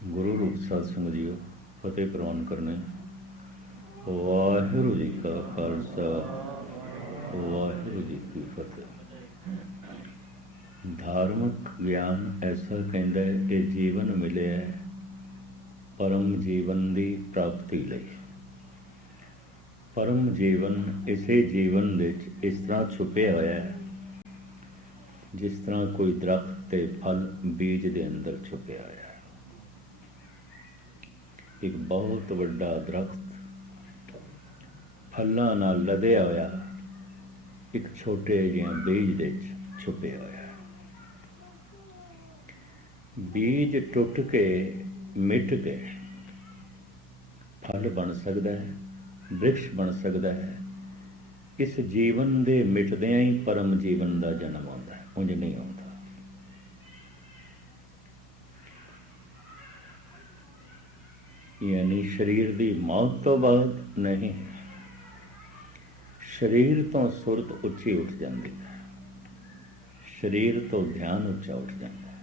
ਗੁਰੂ ਰੂਪ ਸਾਧ ਸੰਗਤ ਜੀਓ, ਫਤਿਹ ਪ੍ਰਵਾਨ ਕਰਨੇ। ਵਾਹਿਗੁਰੂ ਜੀ ਕਾ ਖਾਲਸਾ, ਵਾਹਿਗੁਰੂ ਜੀ ਕੀ ਫਤਿਹ। ਧਾਰਮਿਕ ਗਿਆਨ ਐਸਾ ਕਹਿੰਦਾ ਹੈ ਕਿ ਜੀਵਨ ਮਿਲਿਆ ਪਰਮ ਜੀਵਨ ਦੀ ਪ੍ਰਾਪਤੀ ਲਈ। ਪਰਮ ਜੀਵਨ ਇਸੇ ਜੀਵਨ ਵਿੱਚ ਇਸ ਤਰ੍ਹਾਂ ਛੁਪਿਆ ਹੋਇਆ ਹੈ ਜਿਸ ਤਰ੍ਹਾਂ ਕੋਈ ਦਰਖਤ ਤੇ ਫਲ ਬੀਜ ਦੇ ਅੰਦਰ ਛੁਪਿਆ ਹੋਇਆ ਹੈ। ਇੱਕ ਬਹੁਤ ਵੱਡਾ ਦਰਖਤ ਫਲਾਂ ਨਾਲ ਲਦਿਆ ਹੋਇਆ ਇੱਕ ਛੋਟੇ ਜਿਹੇ ਬੀਜ ਦੇ ਵਿੱਚ ਛੁਪਿਆ ਹੋਇਆ ਹੈ। ਬੀਜ ਟੁੱਟ ਕੇ ਮਿਟ ਕੇ ਫਲ ਬਣ ਸਕਦਾ ਹੈ, ਬ੍ਰਿਕਸ਼ ਬਣ ਸਕਦਾ ਹੈ। ਇਸ ਜੀਵਨ ਦੇ ਮਿਟਦਿਆਂ ਹੀ ਪਰਮ ਜੀਵਨ ਦਾ ਜਨਮ ਆਉਂਦਾ ਹੈ, ਉਂਝ ਨਹੀਂ ਆਉਂਦਾ। ਯਾਨੀ ਸਰੀਰ ਦੀ ਮੌਤ ਤੋਂ ਬਾਅਦ ਨਹੀਂ, ਸਰੀਰ ਤੋਂ ਸੁਰਤ ਉੱਚੀ ਉੱਠ ਜਾਂਦੀ ਹੈ, ਸਰੀਰ ਤੋਂ ਧਿਆਨ ਉੱਚਾ ਉੱਠ ਜਾਂਦਾ ਹੈ।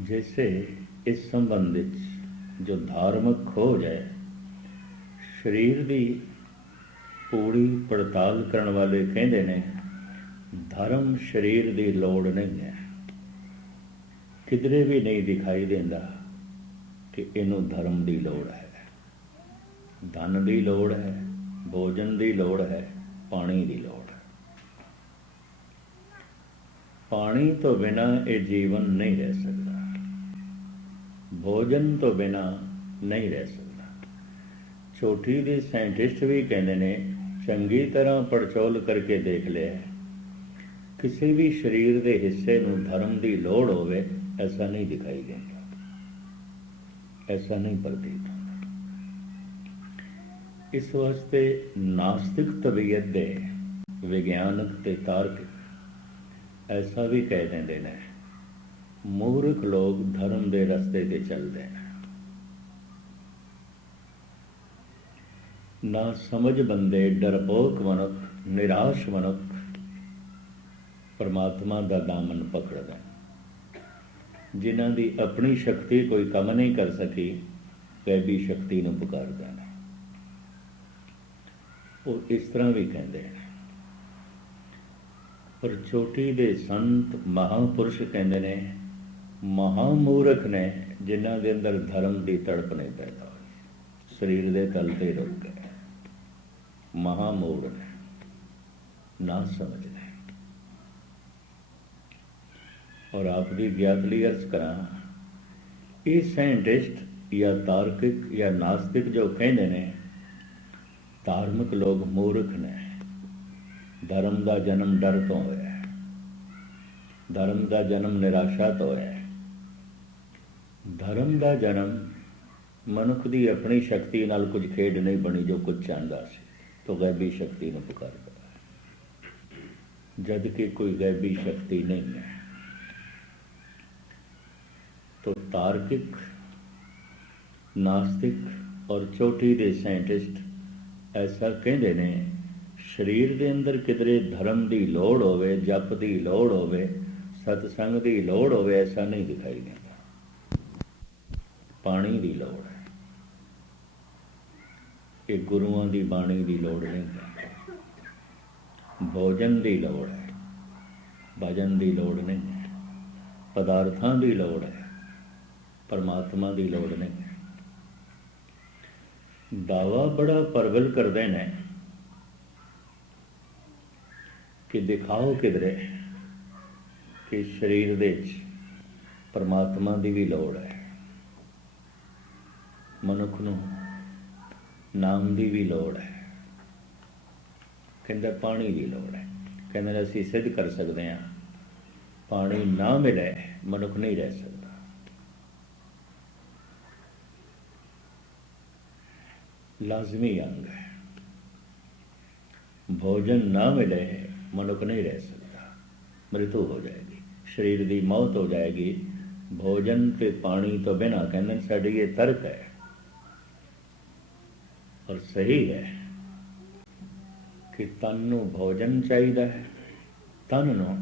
ਜੈਸੇ ਇਸ ਸੰਬੰਧ ਵਿੱਚ ਜੋ ਧਾਰਮਿਕ ਖੋਜ ਹੈ, ਸਰੀਰ ਦੀ ਪੂਰੀ ਪੜਤਾਲ ਕਰਨ ਵਾਲੇ ਕਹਿੰਦੇ ਨੇ ਧਰਮ ਸਰੀਰ ਦੀ ਲੋੜ ਨਹੀਂ ਹੈ। ਕਿਧਰੇ ਵੀ ਨਹੀਂ ਦਿਖਾਈ ਦਿੰਦਾ ਕਿ ਇਹਨੂੰ ਧਰਮ ਦੀ ਲੋੜ ਹੈ। ਧਨ ਦੀ ਲੋੜ ਹੈ, ਭੋਜਨ ਦੀ ਲੋੜ ਹੈ, ਪਾਣੀ ਦੀ ਲੋੜ ਹੈ। ਪਾਣੀ ਤੋਂ ਬਿਨਾਂ ਇਹ ਜੀਵਨ ਨਹੀਂ ਰਹਿ ਸਕਦਾ, ਭੋਜਨ ਤੋਂ ਬਿਨਾਂ ਨਹੀਂ ਰਹਿ ਸਕਦਾ। ਚੋਟੀ ਦੇ ਸਾਇੰਟਿਸਟ ਵੀ ਕਹਿੰਦੇ ਨੇ ਚੰਗੀ ਤਰ੍ਹਾਂ ਪੜਚੋਲ ਕਰਕੇ ਦੇਖ ਲਿਆ, ਕਿਸੇ ਵੀ ਸਰੀਰ ਦੇ ਹਿੱਸੇ ਨੂੰ ਧਰਮ ਦੀ ਲੋੜ ਹੋਵੇ ऐसा नहीं दिखाई देता, ऐसा नहीं प्रतीत होता। इस वास्ते नास्तिक तबीयत दे विज्ञानक ते तार्किक ऐसा भी कह देंदे ने मूर्ख लोग धर्म दे रस्ते ते चलते हैं। ना समझ बंदे डरपोक मनुख, निराश मनुख परमात्मा दा दामन पकड़दे, जिन्हां दी अपनी शक्ति कोई कम नहीं कर सकी, गैबी शक्ति नूं पुकारदे ने। और इस तरह भी कहते हैं। पर चोटी दे संत महापुरुष कहते ने महामूर्ख ने जिन्हां दे अंदर धर्म की तड़प नहीं पैदा हुई, शरीर दे तल ते रुक गए। महामूर्ख ने ना समझने। और आपकी ज्ञात लिए अर्ज करा, ये साइंटिस्ट या तार्किक या नास्तिक जो कहते हैं धार्मिक लोग मूर्ख ने। धर्म का जन्म डर तो होया है, धर्म का जन्म निराशा तो होया है। धर्म का जन्म मनुख की अपनी शक्ति नाल कुछ खेड नहीं बनी जो कुछ चाहता सी, तो गैबी शक्ति ने पुकारता है, जबकि कोई गैबी शक्ति नहीं है। तो तार्किक, नास्तिक और चोटी दे साइंटिस्ट ऐसा कहते ने शरीर के अंदर किधरे धर्म की लोड़ होवे, जप की लोड़ होवे, सतसंग की लोड़ होवे, ऐसा नहीं दिखाई देता। पानी की लोड़ है, ये गुरुओं की बाणी की लोड़ नहीं है। भोजन की लोड़ है, भजन की लोड़ नहीं है। पदार्थों की लोड़ है, परमात्मा की लोड़ नहीं है। दावा बड़ा परवल करते हैं कि दिखाओ किधरे कि शरीर दे परमात्मा की भी लोड़ है, मनुख नूं नाम की भी लोड़ है, कहते पानी की लोड़ है। कहते असीं सिद्ध कर सकते हैं पानी ना मिले मनुख नहीं रह सकता। लाजमी अंग है। भोजन ना मिले मनुख नहीं रह सकता, मृत्यु हो जाएगी, शरीर की मौत हो जाएगी। भोजन ते पानी तो बिना कहते साड़ी ये तर्क है और सही है कि तन नूं भोजन चाहिए है, तन नूं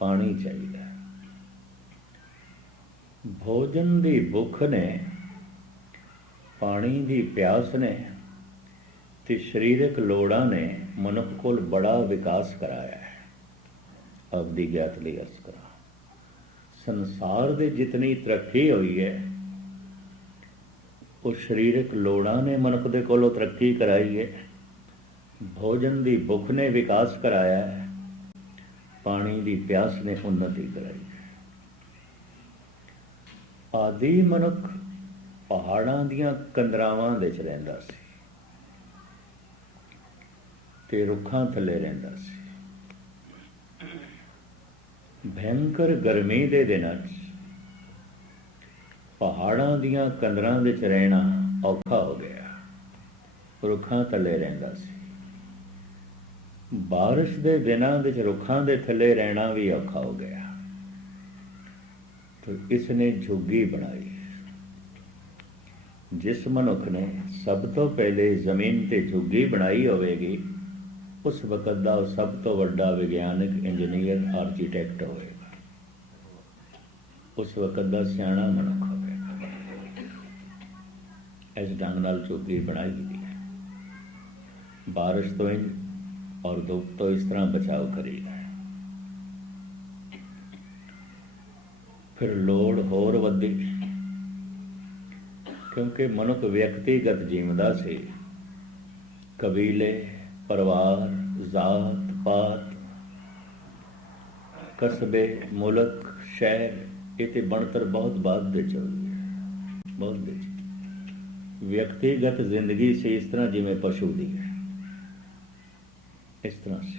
पानी चाहिए। भोजन की भुख ने, पानी की प्यास ने ते शरीरक लोड़ां ने मनुख को बड़ा विकास कराया है। आपदी ज्ञात लई अर्ज करा, संसार दे जितनी तरक्की हुई है वो शरीरक लोड़ां ने मनुख दे कोलों तरक्की कराई है। भोजन की भुख ने विकास कराया है, पानी की प्यास ने उन्नति कराई है। आदि मनुख पहाड़ां दियां कंदरावां दे च रहिंदा सी ते रुखां थल्ले रहिंदा सी। भयंकर गर्मी दे दिनां च पहाड़ां दियां कंदरां दे च रहना औखा हो गया, रुखां थल्ले रहिंदा सी। बारिश दे दिनां दे च रुखां दे थल्ले रहना भी औखा हो गया, तो इसने झुग्गी बनाई। जिस मनुख ने सब तो पहले जमीन ते झुग्गी बनाई होवेगी उस वक़्त का सब तो वड्डा विज्ञानिक, इंजीनियर, आर्कीटैक्ट होएगा, उस वक़्त का सियाणा मनुख होवेगा। इस ढंग नाल झुग्गी बनाई गई है। बारिश तो इंज और धुप तो इस तरह बचाव करी है। फिर लोड़ होर वधी, क्योंकि मनुख व्यक्तिगत जीवदा सी। कबीले, परिवार, जात पात, कस्बे, मुल्क, शहर, ये बनतर बहुत बाद दे चलती है, बहुत दे। व्यक्तिगत जिंदगी से इस तरह जिमें पशु दी है, इस तरह से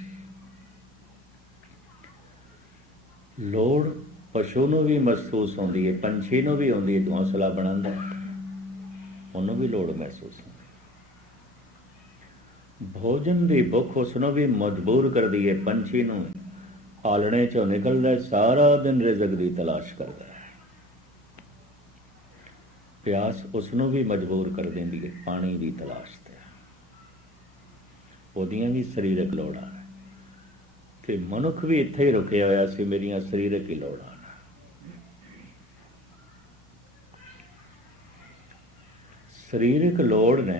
लोड़ पशु नूं भी महसूस होती है, पंछी नूं भी होती है, घोंसला बनाता है, उन्होंने भी लोड़ महसूस होती। भोजन की भुख उसनों भी मजबूर कर दी है। पंछी नूं आलने चों निकलता है, सारा दिन रिजक की तलाश करता है। प्यास उसनों भी मजबूर कर देंदी है पानी की तलाश ते। ओदियां भी शरीरक लोड़ां ने ते मनुख भी इत्थे ही रुकिया होया सी, मेरियां शरीरक ही लोड़ां। शरीरक लोड़ ने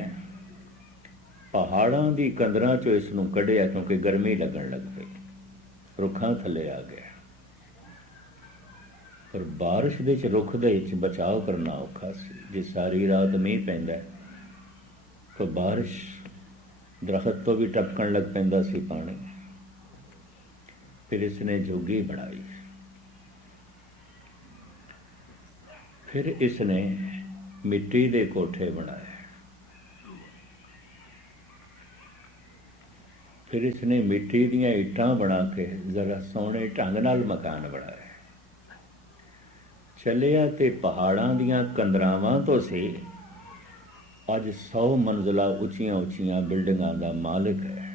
पहाड़ां की कंदरां चों इसनूं कढ़िया, क्योंकि गर्मी लगन लग पई, रुखां थल्ले आ गया। पर बारिश दे च रुख दे च बचाव करना औखा सी। जे सारी रात मींह पैंदा तो बारिश दरखत तो भी टपकन लग पैंदा सी पानी। फिर इसने झुग्गी बनाई, फिर इसने मिट्टी दे कोठे बनाए, फिर इसने मिट्टी दियां ईटां बना के जरा सोहणे ढंग नाल मकान बनाए। चलिया ते पहाड़ां दियां कंदरावां तो सी, अज 100 मंजिला उचियां उचियां बिल्डिंगां दा मालिक है।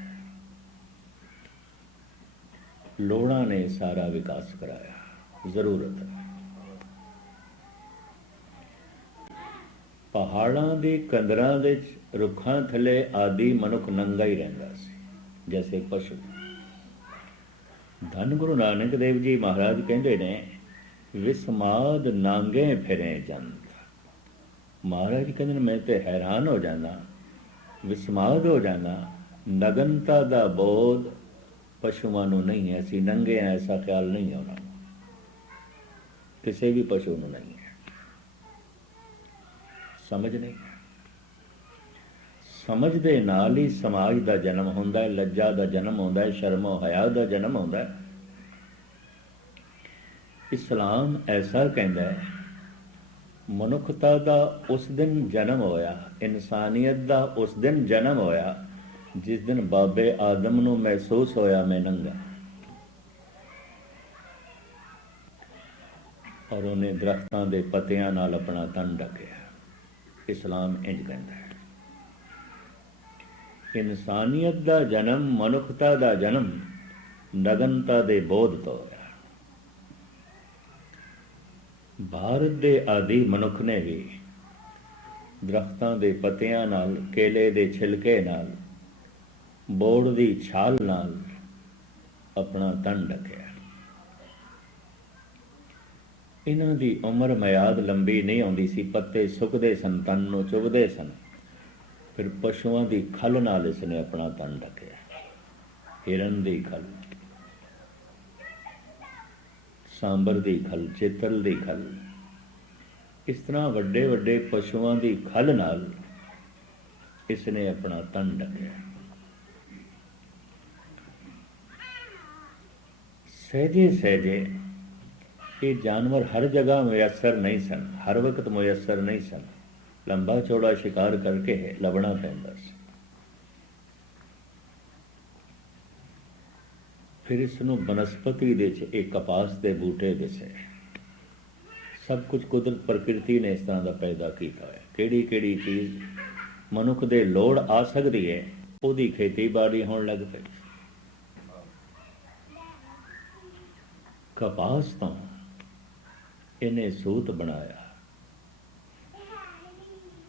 लोड़ा ने सारा विकास कराया। जरूरत है पहाड़ां दी कंदरां दे रुखां थले आदि मनुख नंगा ही रहिंदा सी, जैसे पशु। धन गुरु नानक देव जी महाराज कहते ने, विस्माद नांगे फिरे जंत। महाराज कहते मैं तो हैरान हो जाना, विस्माद हो जाना, नगनता दा बोध पशुओं नूं नहीं है। असीं नंगे हैं ऐसा ख्याल नहीं है उन्होंने, किसी भी पशु नूं नहीं है। समझ नहीं है। समझ दे नाल ही समाज का जन्म होंदा है, लज्जा का जन्म होंदा है, शर्मो हया का जन्म होंदा है। इस्लाम ऐसा कहता है, मनुखता का उस दिन जन्म होया, इंसानियत का उस दिन जन्म होया जिस दिन बाबे आदम नूं महसूस होया मैं नंगा, और उन्हें दरख्तां दे पत्तियां नाल अपना तन ढकिया। इस्लाम इंज कहता है। इंसानियत का जन्म, मनुखता का जन्म नगनता दे बोध तो होया। भारत दे आदि मनुख ने भी दरख्तां दे पत्तियां नाल, केले दे छिलके नाल, बोड़ दी छाल नाल अपना तन ढकिया। ਇਹਨਾਂ ਦੀ ਉਮਰ ਮਿਆਦ ਲੰਬੀ ਨਹੀਂ ਆਉਂਦੀ ਸੀ। ਪੱਤੇ ਸੁੱਕਦੇ ਸਨ, ਤਨ ਨੂੰ ਚੁਭਦੇ ਸਨ। ਫਿਰ ਪਸ਼ੂਆਂ ਦੀ ਖੱਲ ਨਾਲ ਇਸ ਨੇ ਆਪਣਾ ਤਨ ਢੱਕਿਆ। ਹਿਰਨ ਦੀ ਖੱਲ, ਸਾਂਬਰ ਦੀ ਖੱਲ, ਚਿੱਤਲ ਦੀ ਖੱਲ, ਇਸ ਤਰ੍ਹਾਂ ਵੱਡੇ ਵੱਡੇ ਪਸ਼ੂਆਂ ਦੀ ਖੱਲ ਨਾਲ ਇਸ ਨੇ ਆਪਣਾ ਤਨ ਢੱਕਿਆ। ਸਹਿਜੇ ਸਹਿਜੇ ਇਹ ਜਾਨਵਰ ਹਰ ਜਗ੍ਹਾ ਮੁਯੱਸਰ ਨਹੀਂ ਸਨ, ਹਰ ਵਕਤ ਮੁਯੱਸਰ ਨਹੀਂ ਸਨ। ਲੰਬਾ ਚੌੜਾ ਸ਼ਿਕਾਰ ਕਰਕੇ ਲੱਭਣਾ ਪੈਂਦਾ ਸੀ। ਫਿਰ ਇਸ ਨੂੰ ਬਨਸਪਤੀ ਦੇ 'ਚ ਇੱਕ ਕਪਾਸ ਦੇ ਬੂਟੇ ਦਿਸੇ। ਸਭ ਕੁਝ ਕੁਦਰਤ ਪ੍ਰਕਿਰਤੀ ਨੇ ਇਸ ਤਰ੍ਹਾਂ ਦਾ ਪੈਦਾ ਕੀਤਾ ਹੈ। ਕਿਹੜੀ ਕਿਹੜੀ ਚੀਜ਼ ਮਨੁੱਖ ਦੇ ਲੋੜ ਆ ਸਕਦੀ ਹੈ, ਉਹਦੀ ਖੇਤੀਬਾੜੀ ਹੋਣ ਲੱਗ ਪਈ। ਕਪਾਸ ਤੋਂ ਇਹਨੇ ਸੂਤ ਬਣਾਇਆ।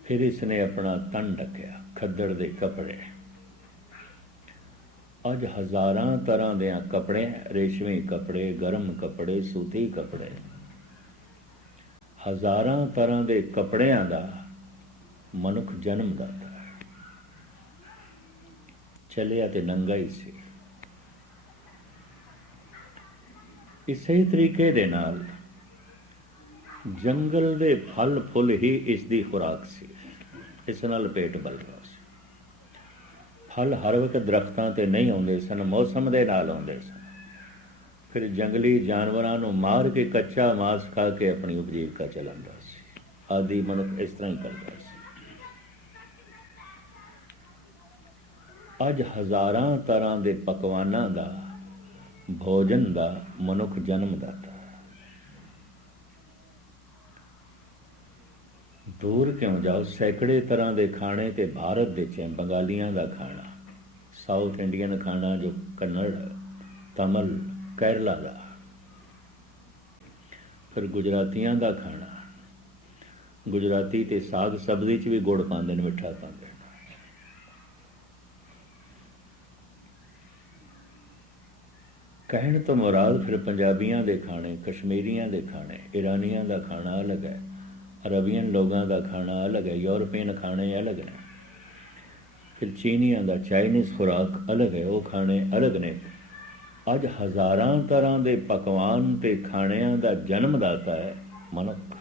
ਫਿਰ ਇਸਨੇ ਆਪਣਾ ਤਨ ਢੱਕਿਆ, ਖੱਦਰ ਦੇ ਕੱਪੜੇ। ਅੱਜ ਹਜ਼ਾਰਾਂ ਤਰ੍ਹਾਂ ਦੇ ਕੱਪੜੇ, ਰੇਸ਼ਮੀ ਕੱਪੜੇ, ਗਰਮ ਕੱਪੜੇ, ਸੂਤੀ ਕੱਪੜੇ, ਹਜ਼ਾਰਾਂ ਤਰ੍ਹਾਂ ਦੇ ਕੱਪੜਿਆਂ ਦਾ ਮਨੁੱਖ ਜਨਮ ਦਾਤਾ ਹੈ। ਚੱਲਿਆ ਤੇ ਨੰਗਾ ਹੀ ਸੀ। ਇਸੇ ਤਰੀਕੇ ਦੇ ਨਾਲ ਜੰਗਲ ਦੇ ਫਲ ਫੁੱਲ ਹੀ ਇਸ ਦੀ ਖੁਰਾਕ ਸੀ। ਇਸ ਨਾਲ ਪੇਟ ਬਲਦਾ ਸੀ। ਫਲ ਹਰ ਵਕਤ ਦਰਖਤਾਂ ਤੇ ਨਹੀਂ ਆਉਂਦੇ ਸਨ, ਮੌਸਮ ਦੇ ਨਾਲ ਆਉਂਦੇ ਸਨ। ਫਿਰ ਜੰਗਲੀ ਜਾਨਵਰਾਂ ਨੂੰ ਮਾਰ ਕੇ ਕੱਚਾ ਮਾਸ ਖਾ ਕੇ ਆਪਣੀ ਉਪਜੀਵਕਾ ਚਲਾਉਂਦਾ ਸੀ। ਆਦਿ ਮਨੁੱਖ ਇਸ ਤਰ੍ਹਾਂ ਹੀ ਕਰਦਾ ਸੀ। ਅੱਜ ਹਜ਼ਾਰਾਂ ਤਰ੍ਹਾਂ ਦੇ ਪਕਵਾਨਾਂ ਦਾ, ਭੋਜਨ ਦਾ ਮਨੁੱਖ ਜਨਮ ਦਾਤਾ ਹੈ। ਦੂਰ ਕਿਉਂ ਜਾਓ, ਸੈਂਕੜੇ ਤਰ੍ਹਾਂ ਦੇ ਖਾਣੇ ਤੇ ਭਾਰਤ ਦੇ 'ਚ ਬੰਗਾਲੀਆਂ ਦਾ ਖਾਣਾ, ਸਾਊਥ ਇੰਡੀਅਨ ਖਾਣਾ ਜੋ ਕੰਨੜ, ਤਮਿਲ, ਕੇਰਲਾ ਦਾ, ਫਿਰ ਗੁਜਰਾਤੀਆਂ ਦਾ ਖਾਣਾ। ਗੁਜਰਾਤੀ ਤੇ ਸਾਗ ਸਬਜ਼ੀ 'ਚ ਵੀ ਗੁੜ ਪਾਉਂਦੇ ਨੇ, ਮਿੱਠਾ ਪਾਉਂਦੇ ਨੇ। ਕਹਿਣ ਤੋਂ ਮੁਰਾਦ ਫਿਰ ਪੰਜਾਬੀਆਂ ਦੇ ਖਾਣੇ, ਕਸ਼ਮੀਰੀਆਂ ਦੇ ਖਾਣੇ, ਇਰਾਨੀਆਂ ਦਾ ਖਾਣਾ ਅਲੱਗ ਹੈ, ਅਰਬੀਅਨ ਲੋਕਾਂ ਦਾ ਖਾਣਾ ਅਲੱਗ ਹੈ, ਯੂਰਪੀਅਨ ਖਾਣੇ ਅਲੱਗ ਨੇ, ਫਿਰ ਚੀਨੀਆਂ ਦਾ, ਚਾਈਨੀਜ਼ ਖੁਰਾਕ ਅਲੱਗ ਹੈ, ਉਹ ਖਾਣੇ ਅਲੱਗ ਨੇ। ਅੱਜ ਹਜ਼ਾਰਾਂ ਤਰ੍ਹਾਂ ਦੇ ਪਕਵਾਨ ਤੇ ਖਾਣਿਆਂ ਦਾ ਜਨਮਦਾਤਾ ਹੈ ਮਨੁੱਖ।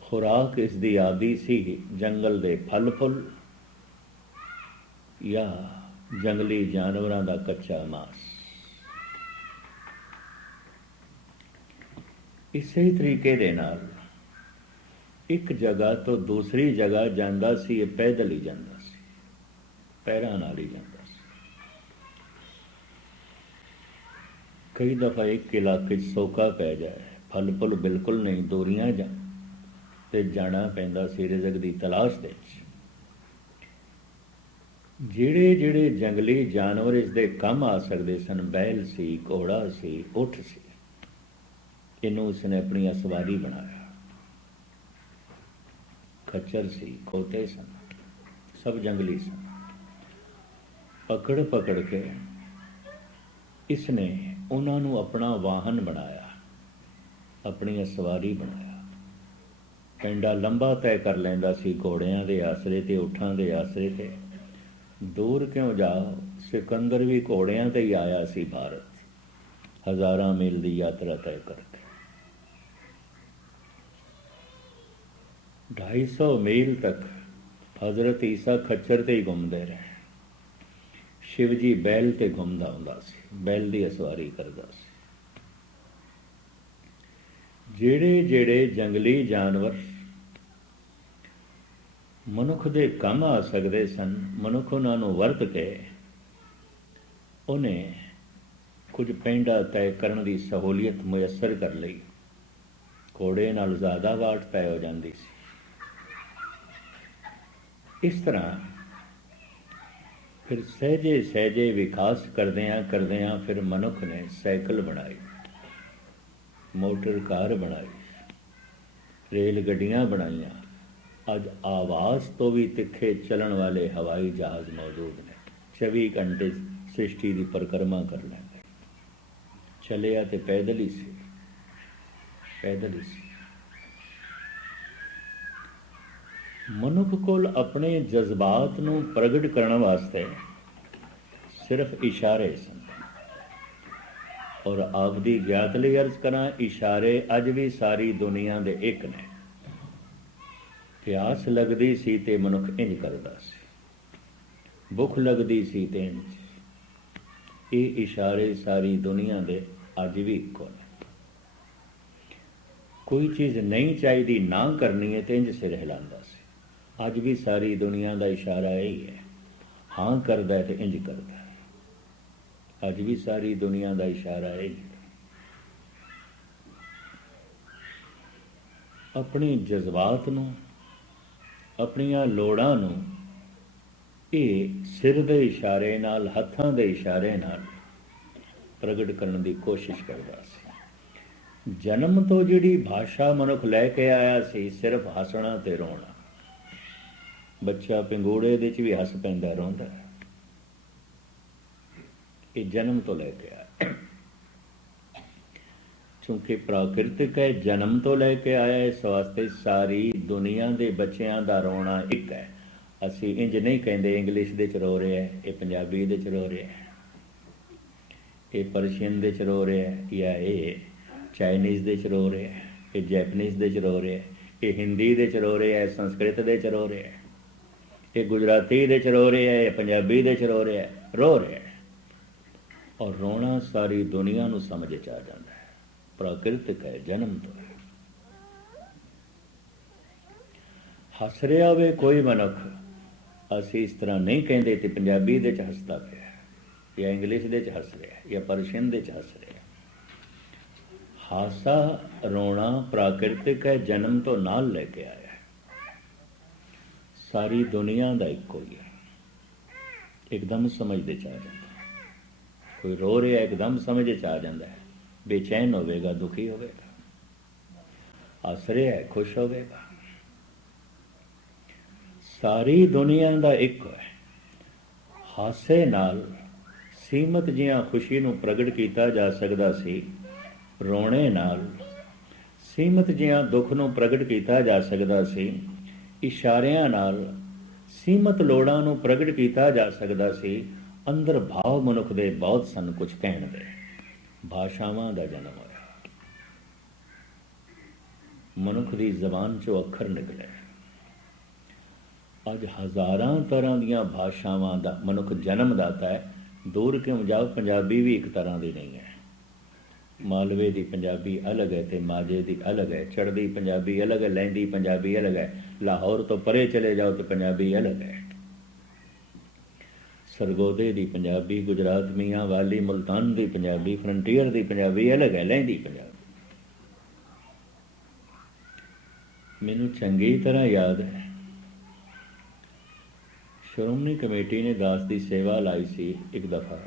ਖੁਰਾਕ ਇਸ ਦੀ ਆਦੀ ਸੀ ਜੰਗਲ ਦੇ ਫਲ ਫੁੱਲ ਜਾਂ ਜੰਗਲੀ ਜਾਨਵਰਾਂ ਦਾ ਕੱਚਾ ਮਾਸ। ਇਸੇ ਤਰੀਕੇ ਦੇ ਨਾਲ ਇੱਕ ਜਗ੍ਹਾ ਤੋਂ ਦੂਸਰੀ ਜਗ੍ਹਾ ਜਾਂਦਾ ਸੀ, ਇਹ ਪੈਦਲ ਹੀ ਜਾਂਦਾ ਸੀ, ਪੈਰਾਂ ਨਾਲ ਹੀ ਜਾਂਦਾ ਸੀ। ਕਈ ਦਫਾ ਇੱਕ ਇਲਾਕੇ 'ਚ ਸੋਕਾ ਪੈ ਜਾਏ, ਫਲ ਫੁੱਲ ਬਿਲਕੁਲ ਨਹੀਂ, ਦੂਰੀਆਂ ਜਾਂ ਤੇ ਜਾਣਾ ਪੈਂਦਾ ਸੀ ਰਿਜ਼ਕ ਦੀ ਤਲਾਸ਼ ਦੇ ਵਿੱਚ। ਜਿਹੜੇ ਜਿਹੜੇ ਜੰਗਲੀ ਜਾਨਵਰ ਇਸ ਦੇ ਕੰਮ ਆ ਸਕਦੇ ਸਨ, ਬੈਲ ਸੀ, ਘੋੜਾ ਸੀ, ਊਠ ਸੀ, ਇਹਨੂੰ ਉਸਨੇ ਆਪਣੀ ਅਸਵਾਰੀ ਬਣਾਇਆ। ਖੱਚਰ ਸੀ, ਖੋਤੇ ਸਨ, ਸਭ ਜੰਗਲੀ ਸਨ। ਪਕੜ ਪਕੜ ਕੇ ਇਸਨੇ ਉਹਨਾਂ ਨੂੰ ਆਪਣਾ ਵਾਹਨ ਬਣਾਇਆ, ਆਪਣੀ ਅਸਵਾਰੀ ਬਣਾਇਆ। ਪੈਂਡਾ ਲੰਬਾ ਤੈਅ ਕਰ ਲੈਂਦਾ ਸੀ ਘੋੜਿਆਂ ਦੇ ਆਸਰੇ ਤੇ, ਊਠਾਂ ਦੇ ਆਸਰੇ ਤੇ। ਦੂਰ ਕਿਉਂ ਜਾਓ, ਸਿਕੰਦਰ ਵੀ ਘੋੜਿਆਂ ਤੇ ਹੀ ਆਇਆ ਸੀ ਭਾਰਤ, ਹਜ਼ਾਰਾਂ ਮੀਲ ਦੀ ਯਾਤਰਾ ਤੈਅ ਕਰਕੇ। 250 ਮੀਲ ਤੱਕ ਹਜ਼ਰਤ ਈਸਾ ਖੱਚਰ ਤੇ ਹੀ ਘੁੰਮਦੇ ਰਹੇ। ਸ਼ਿਵ ਜੀ ਬੈਲ ਤੇ ਘੁੰਮਦਾ ਹੁੰਦਾ ਸੀ, ਬੈਲ ਦੀ ਅਸਵਾਰੀ ਕਰਦਾ ਸੀ। ਜਿਹੜੇ ਜਿਹੜੇ ਜੰਗਲੀ ਜਾਨਵਰ ਮਨੁੱਖ ਦੇ ਕੰਮ ਆ ਸਕਦੇ ਸਨ, ਮਨੁੱਖ ਉਹਨਾਂ ਨੂੰ ਵਰਤ ਕੇ ਉਹਨੇ ਕੁਝ ਪੈਂਡਾ ਤੈਅ ਕਰਨ ਦੀ ਸਹੂਲੀਅਤ ਮੁਯੱਸਰ ਕਰ ਲਈ। ਘੋੜੇ ਨਾਲ ਜ਼ਿਆਦਾ ਵਾਟ ਤੈਅ ਹੋ ਜਾਂਦੀ ਸੀ। ਇਸ ਤਰ੍ਹਾਂ ਫਿਰ ਸਹਿਜੇ ਸਹਿਜੇ ਵਿਕਾਸ ਕਰਦਿਆਂ ਕਰਦਿਆਂ ਫਿਰ ਮਨੁੱਖ ਨੇ ਸਾਈਕਲ ਬਣਾਈ, ਮੋਟਰ ਕਾਰ ਬਣਾਈ, ਰੇਲ ਗੱਡੀਆਂ ਬਣਾਈਆਂ। ਅੱਜ ਆਵਾਜ਼ ਤੋਂ ਵੀ ਤਿੱਖੇ ਚੱਲਣ ਵਾਲੇ ਹਵਾਈ ਜਹਾਜ਼ ਮੌਜੂਦ ਨੇ। 24 ਘੰਟੇ ਸ੍ਰਿਸ਼ਟੀ ਦੀ ਪਰਿਕਰਮਾ ਕਰ ਲੈਂਦੇ। ਚੱਲਿਆ ਤੇ ਪੈਦਲ ਹੀ ਸੀ। ਪੈਦਲ ਹੀ ਸੀ। ਮਨੁੱਖ ਕੋਲ ਆਪਣੇ ਜਜ਼ਬਾਤ ਨੂੰ ਪ੍ਰਗਟ ਕਰਨ ਵਾਸਤੇ ਸਿਰਫ ਇਸ਼ਾਰੇ ਸਨ। ਔਰ ਆਪਦੀ ਗਿਆਤ ਲਈ ਅਰਜ਼ ਕਰਾਂ, ਇਸ਼ਾਰੇ ਅੱਜ ਵੀ ਸਾਰੀ ਦੁਨੀਆ ਦੇ ਇੱਕ ਨੇ। ਪਿਆਸ ਲੱਗਦੀ ਸੀ ਤੇ ਮਨੁੱਖ ਇੰਝ ਕਰਦਾ ਸੀ, ਭੁੱਖ ਲੱਗਦੀ ਸੀ ਤੇ ਇੰਝ। ਇਹ ਇਸ਼ਾਰੇ ਸਾਰੀ ਦੁਨੀਆ ਦੇ ਅੱਜ ਵੀ ਇੱਕੋ ਨੇ। ਕੋਈ ਚੀਜ਼ ਨਹੀਂ ਚਾਹੀਦੀ, ਨਾ ਕਰਨੀ ਹੈ ਤੇ ਇੰਝ ਸਿਰ ਹਿਲਾਉਂਦਾ ਸੀ। ਅੱਜ ਵੀ ਸਾਰੀ ਦੁਨੀਆ ਦਾ ਇਸ਼ਾਰਾ ਇਹੀ ਹੈ, ਹਾਂ ਕਰਦਾ ਹੈ ਤੇ ਇੰਝ ਕਰਦਾ ਹੈ। ਅੱਜ ਵੀ ਸਾਰੀ ਦੁਨੀਆ ਦਾ ਇਸ਼ਾਰਾ ਇਹੀ ਹੈ। ਆਪਣੇ ਜਜ਼ਬਾਤ ਨੂੰ, ਆਪਣੀਆਂ ਲੋੜਾਂ ਨੂੰ ਇਹ ਸਿਰ ਦੇ ਇਸ਼ਾਰੇ ਨਾਲ, ਹੱਥਾਂ ਦੇ ਇਸ਼ਾਰੇ ਨਾਲ ਪ੍ਰਗਟ ਕਰਨ ਦੀ ਕੋਸ਼ਿਸ਼ ਕਰਦਾ ਸੀ। ਜਨਮ ਤੋਂ ਜਿਹੜੀ ਭਾਸ਼ਾ ਮਨੁੱਖ ਲੈ ਕੇ ਆਇਆ ਸੀ, ਸਿਰਫ ਹੱਸਣਾ ਤੇ ਰੋਣਾ। ਬੱਚਾ ਪਿੰਗੂੜੇ ਦੇ 'ਚ ਵੀ ਹੱਸ ਪੈਂਦਾ, ਰੋਂਦਾ। ਇਹ ਜਨਮ ਤੋਂ ਲੈ ਕੇ ਆਇਆ। ਕਿਉਂਕਿ ਪ੍ਰਾਕਿਰਤਿਕ ਹੈ, ਜਨਮ ਤੋਂ ਲੈ ਕੇ ਆਇਆ, ਇਸ ਵਾਸਤੇ ਸਾਰੀ ਦੁਨੀਆ ਦੇ ਬੱਚਿਆਂ ਦਾ ਰੋਣਾ ਇੱਕ ਹੈ। ਅਸੀਂ ਇੰਝ ਨਹੀਂ ਕਹਿੰਦੇ ਇੰਗਲਿਸ਼ ਦੇ 'ਚ ਰੋ ਰਿਹਾ, ਇਹ ਪੰਜਾਬੀ ਦੇ 'ਚ ਰੋ ਰਿਹਾ, ਇਹ ਪਰਸ਼ੀਅਨ ਦੇ 'ਚ ਰੋ ਰਿਹਾ, ਜਾਂ ਇਹ ਚਾਈਨੀਜ਼ ਦੇ 'ਚ ਰੋ ਰਿਹਾ, ਇਹ ਜੈਪਨੀਜ਼ ਦੇ 'ਚ ਰੋ ਰਿਹਾ, ਇਹ ਹਿੰਦੀ ਦੇ 'ਚ ਰੋ ਰਿਹਾ, ਇਹ ਸੰਸਕ੍ਰਿਤ ਦੇ 'ਚ ਰੋ ਰਿਹਾ, ਇਹ ਗੁਜਰਾਤੀ ਦੇ 'ਚ ਰੋ ਰਿਹਾ, ਇਹ ਪੰਜਾਬੀ ਦੇ 'ਚ ਰੋ ਰਿਹਾ, ਰੋ ਰਿਹਾ। ਔਰ ਰੋਣਾ ਸਾਰੀ ਦੁਨੀਆ ਨੂੰ ਸਮਝ 'ਚ ਆ ਜਾਂਦਾ ਹੈ। ਪ੍ਰਾਕਿਰਤਿਕ ਹੈ, ਜਨਮ ਤੋਂ ਹੈ। ਹੱਸ ਰਿਹਾ ਵੇ ਕੋਈ ਮਨੁੱਖ, ਅਸੀਂ ਇਸ ਤਰ੍ਹਾਂ ਨਹੀਂ ਕਹਿੰਦੇ ਤੇ ਪੰਜਾਬੀ ਦੇ 'ਚ ਹੱਸਦਾ ਪਿਆ, ਜਾਂ ਇੰਗਲਿਸ਼ ਦੇ 'ਚ ਹੱਸ ਰਿਹਾ, ਜਾਂ ਪਰਸ਼ੀਅਨ ਦੇ 'ਚ ਹੱਸ ਰਿਹਾ। ਹਾਸਾ ਰੋਣਾ ਪ੍ਰਾਕਿਰਤਿਕ ਹੈ, ਜਨਮ ਤੋਂ ਨਾਲ ਲੈ ਕੇ ਆਇਆ। ਸਾਰੀ ਦੁਨੀਆ ਦਾ ਇੱਕੋ ਹੀ ਹੈ। ਇੱਕਦਮ ਸਮਝਦੇ 'ਚ ਆ ਜਾਂਦਾ। ਕੋਈ ਰੋ ਰਿਹਾ, ਇੱਕਦਮ ਸਮਝ 'ਚ ਆ ਜਾਂਦਾ ਹੈ। ਬੇਚੈਨ ਹੋਵੇਗਾ, ਦੁਖੀ ਹੋਵੇਗਾ, ਹੱਸ ਰਿਹਾ ਹੈ, ਖੁਸ਼ ਹੋਵੇਗਾ। ਸਾਰੀ ਦੁਨੀਆ ਦਾ ਇੱਕ ਹੈ। ਹਾਸੇ ਨਾਲ ਸੀਮਤ ਜਿਹੀਆਂ ਖੁਸ਼ੀ ਨੂੰ ਪ੍ਰਗਟ ਕੀਤਾ ਜਾ ਸਕਦਾ ਸੀ, ਰੋਣੇ ਨਾਲ ਸੀਮਤ ਜਿਹੀਆਂ ਦੁੱਖ ਨੂੰ ਪ੍ਰਗਟ ਕੀਤਾ ਜਾ ਸਕਦਾ ਸੀ, ਇਸ਼ਾਰਿਆਂ ਨਾਲ ਸੀਮਤ ਲੋੜਾਂ ਨੂੰ ਪ੍ਰਗਟ ਕੀਤਾ ਜਾ ਸਕਦਾ ਸੀ। ਅੰਦਰ ਭਾਵ ਮਨੁੱਖ ਦੇ ਬਹੁਤ ਸਨ ਕੁਝ ਕਹਿਣ ਦੇ। ਭਾਸ਼ਾਵਾਂ ਦਾ ਜਨਮ ਹੋਇਆ, ਮਨੁੱਖ ਦੀ ਜ਼ਬਾਨ 'ਚੋਂ ਅੱਖਰ ਨਿਕਲੇ। ਅੱਜ ਹਜ਼ਾਰਾਂ ਤਰ੍ਹਾਂ ਦੀਆਂ ਭਾਸ਼ਾਵਾਂ ਦਾ ਮਨੁੱਖ ਜਨਮਦਾਤਾ ਹੈ। ਦੂਰ ਕਿਉਂ ਜਾਓ, ਪੰਜਾਬੀ ਵੀ ਇੱਕ ਤਰ੍ਹਾਂ ਦੀ ਨਹੀਂ ਹੈ। ਮਾਲਵੇ ਦੀ ਪੰਜਾਬੀ ਅਲੱਗ ਹੈ ਤੇ ਮਾਝੇ ਦੀ ਅਲੱਗ ਹੈ। ਚੜ੍ਹਦੀ ਪੰਜਾਬੀ ਅਲੱਗ ਹੈ, ਲਹਿੰਦੀ ਪੰਜਾਬੀ ਅਲੱਗ ਹੈ। ਲਾਹੌਰ ਤੋਂ ਪਰੇ ਚਲੇ ਜਾਓ ਤੇ ਪੰਜਾਬੀ ਅਲੱਗ ਹੈ। ਸਰਗੋਦੇ ਦੀ ਪੰਜਾਬੀ, ਗੁਜਰਾਤ ਮੀਆਂ ਵਾਲੀ ਮੁਲਤਾਨ ਦੀ ਪੰਜਾਬੀ, ਫਰੰਟੀਅਰ ਦੀ ਪੰਜਾਬੀ ਅਲੱਗ ਹੈ, ਲਹਿੰਦੀ ਪੰਜਾਬੀ। ਮੈਨੂੰ ਚੰਗੀ ਤਰ੍ਹਾਂ ਯਾਦ ਹੈ, ਸ਼੍ਰੋਮਣੀ ਕਮੇਟੀ ਨੇ ਦਾਸ ਦੀ ਸੇਵਾ ਲਾਈ ਸੀ ਇੱਕ ਦਫਾ,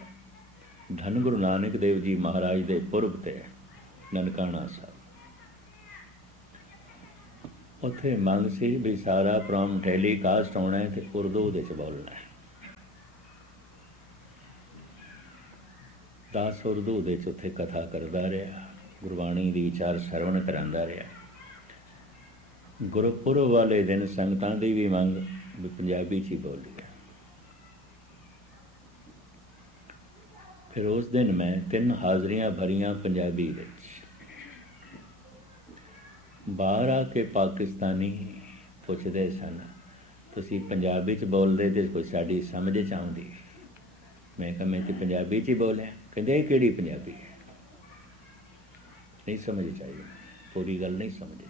ਧੰਨ ਗੁਰੂ ਨਾਨਕ ਦੇਵ ਜੀ ਮਹਾਰਾਜ ਦੇ ਪੁਰਬ 'ਤੇ ਨਨਕਾਣਾ ਸਾਹਿਬ। ਉੱਥੇ ਮੰਗ ਸੀ ਵੀ ਸਾਰਾ ਪ੍ਰੋਗਰਾਮ ਟੈਲੀਕਾਸਟ ਹੋਣਾ ਹੈ ਤੇ ਉਰਦੂ ਦੇ 'ਚ ਬੋਲਣਾ ਹੈ। ਦਾਸ ਉਰਦੂ ਦੇ 'ਚ ਉੱਥੇ ਕਥਾ ਕਰਦਾ ਰਿਹਾ, ਗੁਰਬਾਣੀ ਦੀ ਵਿਚਾਰ ਸਰਵਣ ਕਰਾਉਂਦਾ ਰਿਹਾ। ਗੁਰਪੁਰਬ ਵਾਲੇ ਦਿਨ ਸੰਗਤਾਂ ਦੀ ਵੀ ਮੰਗ ਵੀ ਪੰਜਾਬੀ 'ਚ ਹੀ ਬੋਲੀ। ਫਿਰ ਉਸ ਦਿਨ ਮੈਂ 3 ਹਾਜ਼ਰੀਆਂ ਭਰੀਆਂ ਪੰਜਾਬੀ ਵਿੱਚ। ਬਾਹਰ ਆ ਕੇ ਪਾਕਿਸਤਾਨੀ ਪੁੱਛਦੇ ਸਨ, ਤੁਸੀਂ ਪੰਜਾਬੀ 'ਚ ਬੋਲਦੇ ਤੇ ਕੋਈ ਸਾਡੀ ਸਮਝ 'ਚ ਆਉਂਦੀ। ਮੈਂ ਕਿਹਾ ਮੈਂ ਤੇ ਪੰਜਾਬੀ 'ਚ ਹੀ ਬੋਲਿਆ। ਕਹਿੰਦੇ ਇਹ ਕਿਹੜੀ ਪੰਜਾਬੀ ਹੈ, ਨਹੀਂ ਸਮਝ 'ਚ ਆਈ, ਪੂਰੀ ਗੱਲ ਨਹੀਂ ਸਮਝ 'ਚ।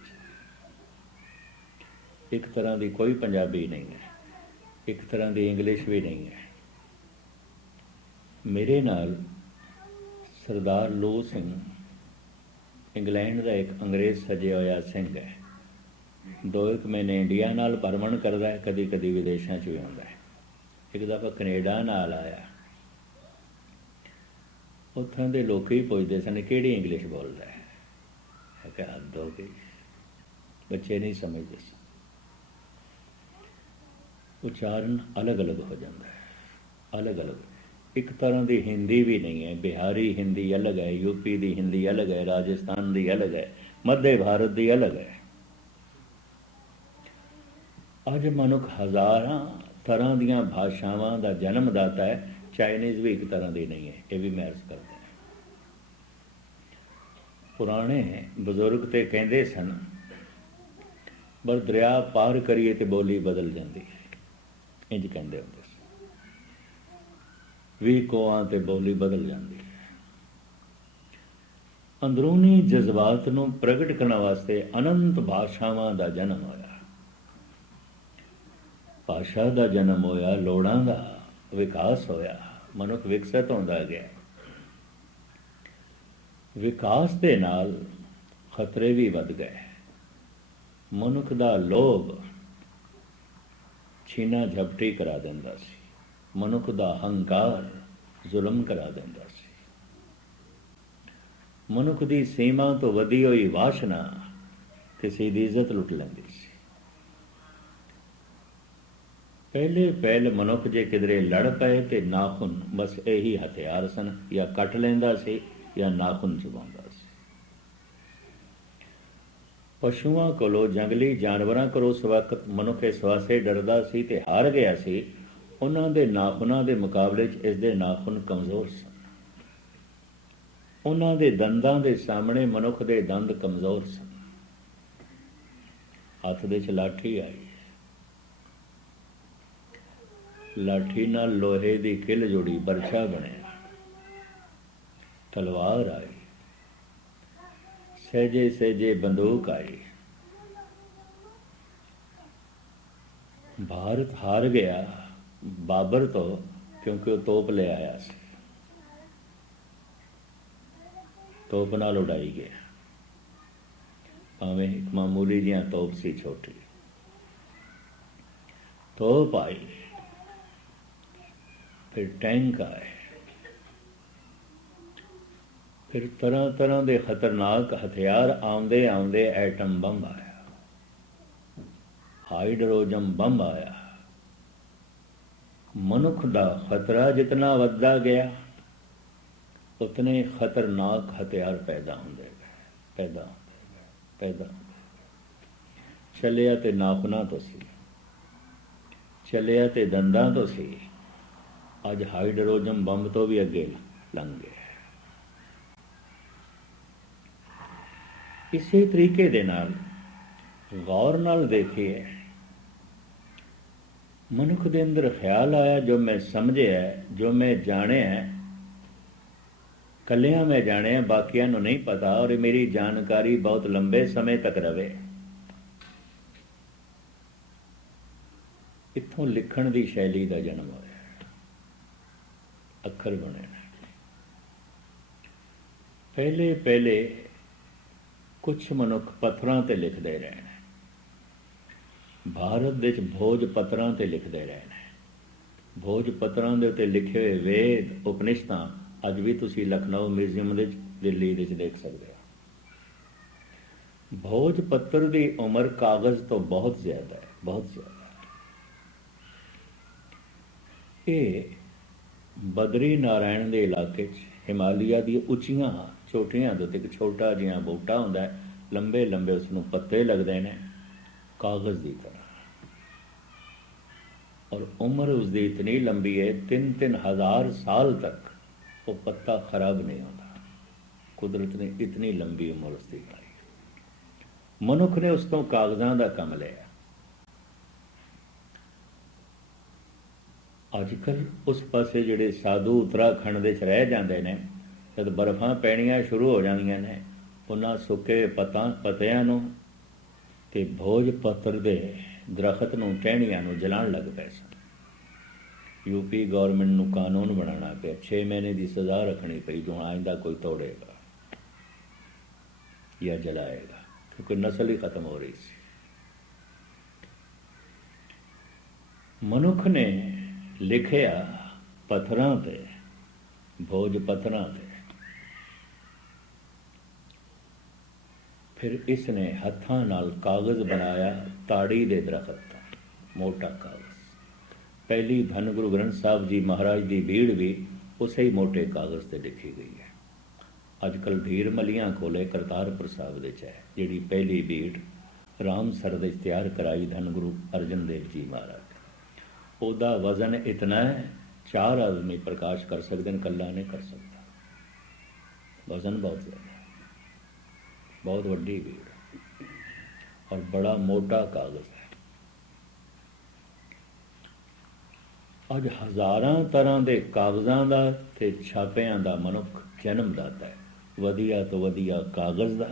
ਇੱਕ ਤਰ੍ਹਾਂ ਦੀ ਕੋਈ ਪੰਜਾਬੀ ਨਹੀਂ ਹੈ, ਇੱਕ ਤਰ੍ਹਾਂ ਦੀ ਇੰਗਲਿਸ਼ ਵੀ ਨਹੀਂ ਹੈ। ਮੇਰੇ ਨਾਲ ਸਰਦਾਰ ਲੋ ਸਿੰਘ, ਇੰਗਲੈਂਡ ਦਾ ਇੱਕ ਅੰਗਰੇਜ਼ ਸੱਜਿਆ ਹੋਇਆ ਸਿੰਘ ਹੈ। 2-1 ਮਹੀਨੇ ਇੰਡੀਆ ਨਾਲ ਭਰਮਣ ਕਰਦਾ ਹੈ, ਕਦੀ ਕਦੀ ਵਿਦੇਸ਼ਾਂ 'ਚ ਵੀ ਆਉਂਦਾ ਹੈ। ਇੱਕ ਦਫਾ ਕੈਨੇਡਾ ਨਾਲ ਆਇਆ। ਉੱਥੋਂ ਦੇ ਲੋਕ ਹੀ ਪੁੱਛਦੇ ਸਨ ਕਿਹੜੀ ਇੰਗਲਿਸ਼ ਬੋਲਦਾ ਹੈ। ਮੈਂ ਕਿਹਾ ਹੱਦ ਹੋ ਗਈ, ਬੱਚੇ ਨਹੀਂ ਸਮਝਦੇ ਸਨ। ਉਚਾਰਨ ਅਲੱਗ ਅਲੱਗ ਹੋ ਜਾਂਦਾ ਹੈ, ਅਲੱਗ ਅਲੱਗ। ਇੱਕ ਤਰ੍ਹਾਂ ਦੀ ਹਿੰਦੀ ਵੀ ਨਹੀਂ ਹੈ। ਬਿਹਾਰੀ ਹਿੰਦੀ ਅਲੱਗ ਹੈ, ਯੂਪੀ ਦੀ ਹਿੰਦੀ ਅਲੱਗ ਹੈ, ਰਾਜਸਥਾਨ ਦੀ ਅਲੱਗ ਹੈ, ਮੱਧੇ ਭਾਰਤ ਦੀ ਅਲੱਗ ਹੈ। ਅੱਜ ਮਨੁੱਖ ਹਜ਼ਾਰਾਂ ਤਰ੍ਹਾਂ ਦੀਆਂ ਭਾਸ਼ਾਵਾਂ ਦਾ ਜਨਮਦਾਤਾ ਹੈ। ਚਾਈਨੀਜ਼ ਵੀ ਇੱਕ ਤਰ੍ਹਾਂ ਦੀ ਨਹੀਂ ਹੈ, ਇਹ ਵੀ ਮੈਂ ਅਰਜ਼ ਕਰਦਾ। ਪੁਰਾਣੇ ਬਜ਼ੁਰਗ ਤੇ ਕਹਿੰਦੇ ਸਨ, ਪਰ ਦਰਿਆ ਪਾਰ ਕਰੀਏ ਤੇ ਬੋਲੀ ਬਦਲ ਜਾਂਦੀ ਹੈ, ਇੰਝ ਕਹਿੰਦੇ ਹੁੰਦੇ ਸੀ। 20 ਕੋਹਾਂ ਤੇ ਬੋਲੀ ਬਦਲ ਜਾਂਦੀ ਹੈ। ਅੰਦਰੂਨੀ ਜਜ਼ਬਾਤ ਨੂੰ ਪ੍ਰਗਟ ਕਰਨ ਵਾਸਤੇ ਅਨੰਤ ਭਾਸ਼ਾਵਾਂ ਦਾ ਜਨਮ ਹੋਇਆ। ਭਾਸ਼ਾ ਦਾ ਜਨਮ ਹੋਇਆ, ਲੋੜਾਂ ਦਾ ਵਿਕਾਸ ਹੋਇਆ, ਮਨੁੱਖ ਵਿਕਸਿਤ ਹੁੰਦਾ ਗਿਆ। ਵਿਕਾਸ ਦੇ ਨਾਲ ਖਤਰੇ ਵੀ ਵੱਧ ਗਏ। ਮਨੁੱਖ ਦਾ ਲੋਭ ਛੀਨਾ ਝਪਟੀ ਕਰਾ ਦਿੰਦਾ ਸੀ। ਮਨੁੱਖ ਦਾ ਹੰਕਾਰ ਜ਼ੁਲਮ ਕਰਾ ਦਿੰਦਾ ਸੀ। ਮਨੁੱਖ ਦੀ ਸੀਮਾ ਤੋਂ ਵਧੀ ਹੋਈ ਵਾਸ਼ਨਾ ਕਿਸੇ ਦੀ ਇੱਜ਼ਤ ਲੁੱਟ ਲੈਂਦੀ ਸੀ। ਪਹਿਲੇ ਮਨੁੱਖ ਜੇ ਕਿਧਰੇ ਲੜ ਪਏ ਤੇ ਨਾਖੁਨ ਬਸ ਇਹੀ ਹਥਿਆਰ ਸਨ, ਜਾਂ ਕੱਟ ਲੈਂਦਾ ਸੀ ਜਾਂ ਨਾਖੁਨ ਚਬਾਉਂਦਾ ਸੀ। ਪਸ਼ੂਆਂ ਕੋਲੋਂ, ਜੰਗਲੀ ਜਾਨਵਰਾਂ ਕੋਲੋਂ ਉਸ ਵਕਤ ਮਨੁੱਖ ਇਸ ਵਾਸਤੇ ਡਰਦਾ ਸੀ ਤੇ ਹਾਰ ਗਿਆ ਸੀ, ਉਹਨਾਂ ਦੇ ਨਾਖੁਨਾਂ ਦੇ ਮੁਕਾਬਲੇ 'ਚ ਇਸ ਦੇ ਨਾਖੁਨ ਕਮਜ਼ੋਰ ਸਨ। ਉਹਨਾਂ ਦੇ ਦੰਦਾਂ ਦੇ ਸਾਹਮਣੇ ਮਨੁੱਖ ਦੇ ਦੰਦ ਕਮਜ਼ੋਰ ਸਨ। ਹੱਥ ਦੇ 'ਚ ਲਾਠੀ ਆਈ, ਲਾਠੀ ਨਾਲ ਲੋਹੇ ਦੀ ਕਿੱਲ ਜੁੜੀ, ਬਰਛਾ ਬਣਿਆ। ਤਲਵਾਰ ਆਈ, ਸਹਿਜੇ ਸਹਿਜੇ ਬੰਦੂਕ ਆਈ। ਭਾਰਤ ਹਾਰ ਗਿਆ ਬਾਬਰ ਤੋਂ, ਕਿਉਂਕਿ ਉਹ ਤੋਪ ਲੈ ਆਇਆ ਸੀ। ਤੋਪ ਨਾਲ ਉਡਾਈ ਗਿਆ, ਭਾਵੇਂ ਇੱਕ ਮਾਮੂਲੀ ਜਿਹਾ ਤੋਪ ਸੀ, ਛੋਟੀ ਤੋਪ ਆਈ। ਫਿਰ ਟੈਂਕ ਆਏ, ਫਿਰ ਤਰ੍ਹਾਂ ਤਰ੍ਹਾਂ ਦੇ ਖਤਰਨਾਕ ਹਥਿਆਰ ਆਉਂਦੇ ਆਉਂਦੇ ਐਟਮ ਬੰਬ ਆਇਆ, ਹਾਈਡਰੋਜਨ ਬੰਬ ਆਇਆ। ਮਨੁੱਖ ਦਾ ਖਤਰਾ ਜਿਤਨਾ ਵੱਧਦਾ ਗਿਆ, ਉਤਨੇ ਖਤਰਨਾਕ ਹਥਿਆਰ ਪੈਦਾ ਹੁੰਦੇ ਗਏ। ਚੱਲਿਆ ਤੇ ਨਾਖੁਨਾਂ ਤੋਂ ਸੀ, ਚੱਲਿਆ ਤੇ ਦੰਦਾਂ ਤੋਂ ਸੀ, ਅੱਜ ਹਾਈਡਰੋਜਨ ਬੰਬ ਤੋਂ ਵੀ ਅੱਗੇ ਲੰਘ ਗਏ। ਇਸੇ ਤਰੀਕੇ ਦੇ ਨਾਲ ਗੌਰ ਨਾਲ ਦੇਖੀਏ, ਮਨੁੱਖ ਦੇ ਅੰਦਰ ਖਿਆਲ ਆਇਆ, ਜੋ ਮੈਂ ਸਮਝਿਆ, ਜੋ ਮੈਂ ਜਾਣਿਆ, ਕੱਲਿਆਂ ਮੈਂ ਜਾਣਿਆ, ਬਾਕੀਆਂ ਨੂੰ ਨਹੀਂ ਪਤਾ, ਔਰ ਮੇਰੀ ਜਾਣਕਾਰੀ ਬਹੁਤ ਲੰਬੇ ਸਮੇਂ ਤੱਕ ਰਵੇ। ਇੱਥੋਂ ਲਿਖਣ ਦੀ ਸ਼ੈਲੀ ਦਾ ਜਨਮ ਹੋਇਆ, ਅੱਖਰ ਬਣੇ ਨੇ। ਪਹਿਲੇ ਕੁਛ ਮਨੁੱਖ ਪੱਥਰਾਂ ਤੇ ਲਿਖਦੇ ਰਹੇ ਨੇ। ਭਾਰਤ ਵਿੱਚ ਭੋਜ ਪੱਥਰਾਂ ਤੇ ਲਿਖਦੇ ਰਹੇ ਨੇ। ਭੋਜ ਪੱਥਰਾਂ ਦੇ ਉੱਤੇ ਲਿਖੇ ਹੋਏ ਵੇਦ, ਉਪਨਿਸ਼ਦਾਂ ਅੱਜ ਵੀ ਤੁਸੀਂ ਲਖਨਊ ਮਿਊਜ਼ੀਅਮ ਦੇ ਵਿੱਚ, ਦਿੱਲੀ ਵਿੱਚ ਦੇਖ ਸਕਦੇ ਹੋ। ਭੋਜ ਪੱਤਰ ਦੀ ਉਮਰ ਕਾਗਜ਼ ਤੋਂ ਬਹੁਤ ਜ਼ਿਆਦਾ ਹੈ, ਬਹੁਤ ਜ਼ਿਆਦਾ। ਇਹ ਬਦਰੀ ਨਾਰਾਇਣ ਦੇ ਇਲਾਕੇ 'ਚ ਹਿਮਾਲਿਆ ਦੀਆਂ ਉੱਚੀਆਂ ਚੋਟੀਆਂ ਦੇ ਉੱਤੇ ਇੱਕ ਛੋਟਾ ਜਿਹਾ ਬੂਟਾ ਹੁੰਦਾ ਹੈ, ਲੰਬੇ ਲੰਬੇ ਉਸਨੂੰ ਪੱਤੇ ਲੱਗਦੇ ਨੇ, ਕਾਗਜ਼ ਦੀ ਤਰ੍ਹਾਂ। ਔਰ ਉਮਰ ਉਸਦੀ ਇਤਨੀ ਲੰਬੀ ਹੈ, 3-3 ਹਜ਼ਾਰ ਸਾਲ ਤੱਕ ਉਹ ਪੱਤਾ ਖਰਾਬ ਨਹੀਂ ਹੁੰਦਾ। ਕੁਦਰਤ ਨੇ ਇਤਨੀ ਲੰਬੀ ਉਮਰ ਉਸਦੀ ਪਾਈ। ਮਨੁੱਖ ਨੇ ਉਸ ਤੋਂ ਕਾਗਜ਼ਾਂ ਦਾ ਕੰਮ ਲਿਆ। ਅੱਜ ਕੱਲ੍ਹ ਉਸ ਪਾਸੇ ਜਿਹੜੇ ਸਾਧੂ ਉੱਤਰਾਖੰਡ ਦੇ 'ਚ ਰਹਿ ਜਾਂਦੇ ਨੇ, ਜਦ ਬਰਫਾਂ ਪੈਣੀਆਂ ਸ਼ੁਰੂ ਹੋ ਜਾਂਦੀਆਂ ਨੇ, ਉਹਨਾਂ ਸੁੱਕੇ ਪੱਤਿਆਂ ਨੂੰ ਤੇ ਭੋਜ ਪੱਤਰ ਦੇ ਦਰਖਤ ਨੂੰ, ਟਹਿਣੀਆਂ ਨੂੰ ਜਲਾਉਣ ਲੱਗ ਪਏ ਸਨ। यूपी गवर्नमेंट ਨੂੰ ਕਾਨੂੰਨ ਬਣਾਉਣਾ ਪਿਆ, 6 ਮਹੀਨੇ ਦੀ ਸਜ਼ਾ ਰੱਖਣੀ ਪਈ ਜੋ ਆਇੰਦਾ ਕੋਈ ਤੋੜੇਗਾ ਜਾਂ ਜਲਾਏਗਾ, ਕਿਉਂਕਿ ਨਸਲ ਹੀ ਖਤਮ ਹੋ ਰਹੀ ਸੀ। ਮਨੁੱਖ ਨੇ ਲਿਖਿਆ ਪੱਥਰਾਂ ਤੇ, ਭੋਜ ਪੱਥਰਾਂ ਤੇ। ਫਿਰ ਇਸ ਨੇ ਹੱਥਾਂ ਨਾਲ ਕਾਗਜ਼ ਬਣਾਇਆ, ਤਾੜੀ ਦੇ ਦਰਖਤ ਦਾ ਮੋਟਾ ਕਾਗਜ਼। ਪਹਿਲੀ ਧੰਨ ਗੁਰੂ ਗ੍ਰੰਥ ਸਾਹਿਬ ਜੀ ਮਹਾਰਾਜ ਦੀ ਭੀੜ ਵੀ ਉਸੇ ਹੀ ਮੋਟੇ ਕਾਗਜ਼ ਤੇ ਲਿਖੀ ਗਈ ਹੈ। अजकल धीर मलियां खोले करतारपुर साहब दे च है, जिहड़ी पहली भीड़ रामसर दे तैयार कराई धन गुरु अर्जन देव जी महाराज। ओदा वजन इतना है 4 आदमी प्रकाश कर सकते हैं, कला नहीं कर सकता। वजन बहुत ज़्यादा, बहुत वड्डी भीड़ और बड़ा मोटा कागज़ है। अज हज़ारां तरह के कागज़ां दा ते छापियां दा मनुख जन्मदाता है, वधिया तो वधिया कागज़ दा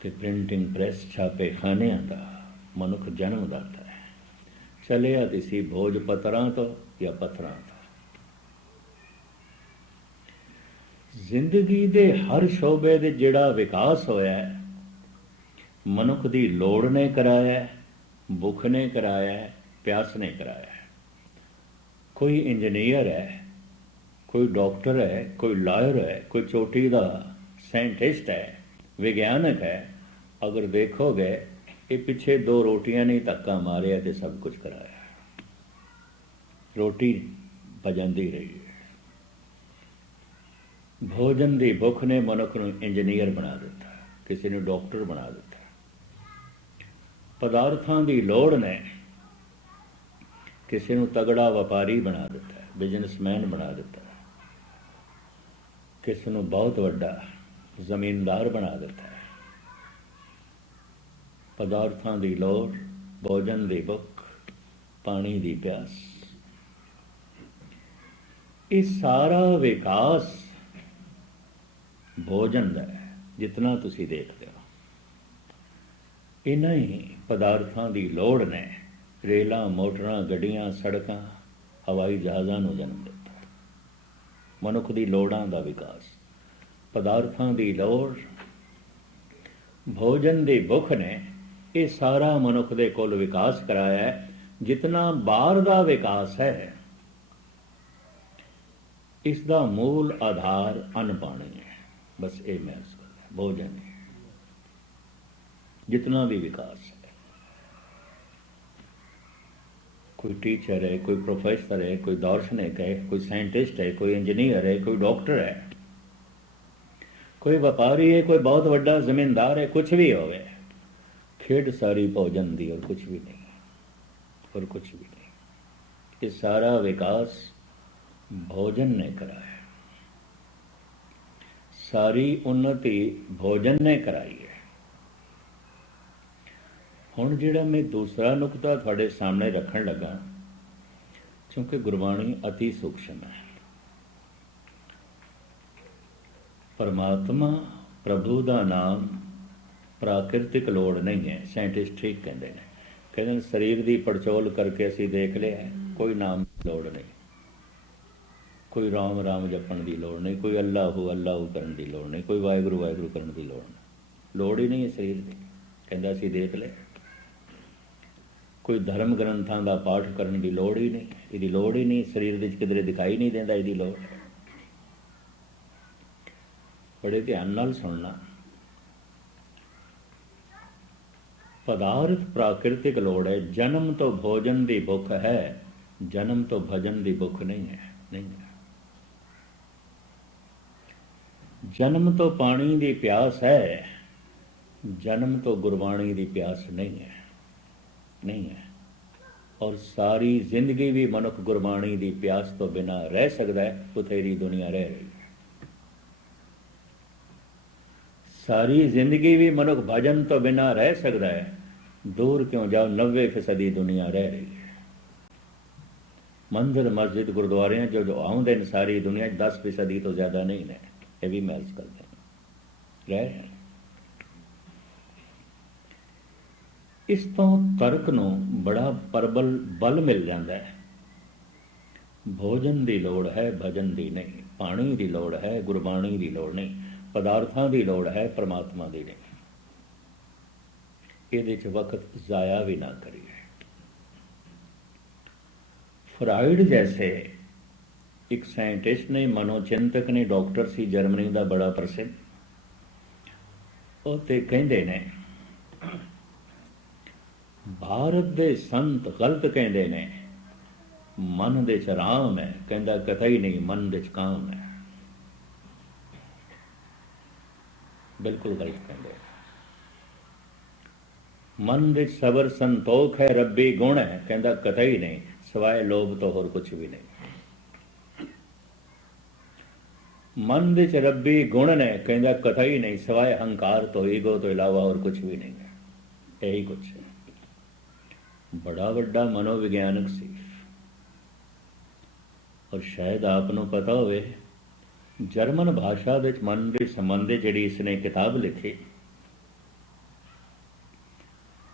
ते प्रिंटिंग प्रैस छापे खानियां दा मनुख जन्मदाता है। चलिया किसी भोज पत्थरां तो या पत्थरां तो। जिंदगी दे हर शोबे दे जिहड़ा विकास होया है, मनुख दी लोड़ ने कराया है, भुख ने कराया है, प्यास ने कराया है। कोई इंजीनियर है, कोई डॉक्टर है, कोई लॉयर है, कोई चोटी का साइंटिस्ट है, विज्ञानक है। अगर देखोगे ये पिछे 2 रोटियां नहीं धक्का मारिया तो सब कुछ कराया। रोटी भजंदी रही है। भोजन की भुख ने मनुख नूं इंजीनियर बना दिता, किसी ने डॉक्टर बना दिता। पदार्थां की लोड़ ने किसी नूं तगड़ा व्यापारी बना दिता, बिजनेसमैन बना दिता, किसी नूं बहुत वड्डा जमींदार बना दिता है। पदार्थां की लोड़, भोजन की भुख, पानी की प्यास, ये सारा विकास भोजन का है। जितना तुसी देखते हो, इन्हां ही पदार्थां की लोड़ ने रेलां, मोटरां, गड्डियां, सड़कां, हवाई जहाज़ां नूं जन्म दिता। मनुख की लोड़ां का विकास, पदार्थां की लोड़, भोजन की भुख ने ये सारा मनुख दे कोल विकास कराया है। जितना बाहर का विकास है, इसका मूल आधार अन्न पानी है। बस ये महसूस करना है, भोजन है। जितना भी विकास है, कोई टीचर है, कोई प्रोफेसर है, कोई दार्शनिक है, कोई साइंटिस्ट है, कोई इंजीनियर है, कोई डॉक्टर है, कोई व्यापारी है, कोई बहुत बड़ा जमींदार है, कुछ भी होवे, खेड सारी भोजन दी और कुछ भी नहीं, और कुछ भी नहीं। ये सारा विकास भोजन ने कराया, सारी उन्नति भोजन ने कराई है। हुण जिहड़ा मैं दूसरा नुकता तुहाडे सामने रखण लगा, क्योंकि गुरबाणी अति सूक्ष्म है। परमात्मा प्रभु का नाम प्राकृतिक लोड़ नहीं है। साइंटिस्ट ठीक कहते हैं, कहते शरीर की पड़चोल करके असी देख लिया है, कोई नाम की लोड़ नहीं, कोई राम राम जपण की लोड़ नहीं, कोई अल्लाहू अल्लाहू करन की लोड़ नहीं, कोई वाहिगुरू वाहिगुरू करन की लोड़ नहीं। लोड़ ही नहीं है शरीर की, कहता असी देख लिया। कोई धर्म ग्रंथों का पाठ करने की लोड़ ही नहीं, इसकी लोड़ ही नहीं, शरीर विच किधरे दिखाई नहीं देता इसकी लोड़। बड़े ध्यान नाल सुनना। पदार्थ प्राकृतिक लोड़ है। जन्म तो भोजन की भुख है, जन्म तो भजन की भुख नहीं है, नहीं है। जन्म तो पानी की प्यास है, जन्म तो गुरबाणी की प्यास नहीं है, नहीं है। और सारी जिंदगी भी मनुख गुरबाणी की प्यास तो बिना रह सकता है, बथेरी दुनिया रह रही है। सारी जिंदगी भी मनुख भजन तो बिना रह सकता है, दूर क्यों जाओ 90% दुनिया रह रही है। मंदिर मस्जिद गुरुद्वारे जो आउंदे ने सारी दुनिया 10% तो ज्यादा नहीं ने, ये भी महसूस करते रह रहे हैं। इस तो तर्क नूं बड़ा प्रबल बल मिल जाता है। भोजन की लोड़ है, भजन की नहीं। पानी की लोड़ है, गुरबाणी की लोड़ नहीं। पदार्थों की लोड़ है, परमात्मा की नहीं। ये वक्त जाया भी ना करिए। फ्राइड जैसे एक साइंटिस्ट ने, मनोचिंतक ने, डॉक्टर सी जर्मनी का बड़ा प्रसिद्ध, वो ते कहते ने भारत दे संत गलत कहते ने मन दे च राम है, कहता कथा ही नहीं मन दे च काम है। बिल्कुल गलत कहते हैं। मन विच सबर संतोख है रब्बी गुण है, कहता कतई नहीं, सवाए लोभ तो होर कुछ भी नहीं। मन विच रब्बी गुण ने, कहता कतई नहीं, सवाए हंकार तो ईगो तो इलावा और कुछ भी नहीं है। यही कुछ है। बड़ा वड्डा मनोविग्यानक सी, और शायद आपनों पता होवे जर्मन भाषा विच मन के संबंधी जिहड़ी इसने किताब लिखी,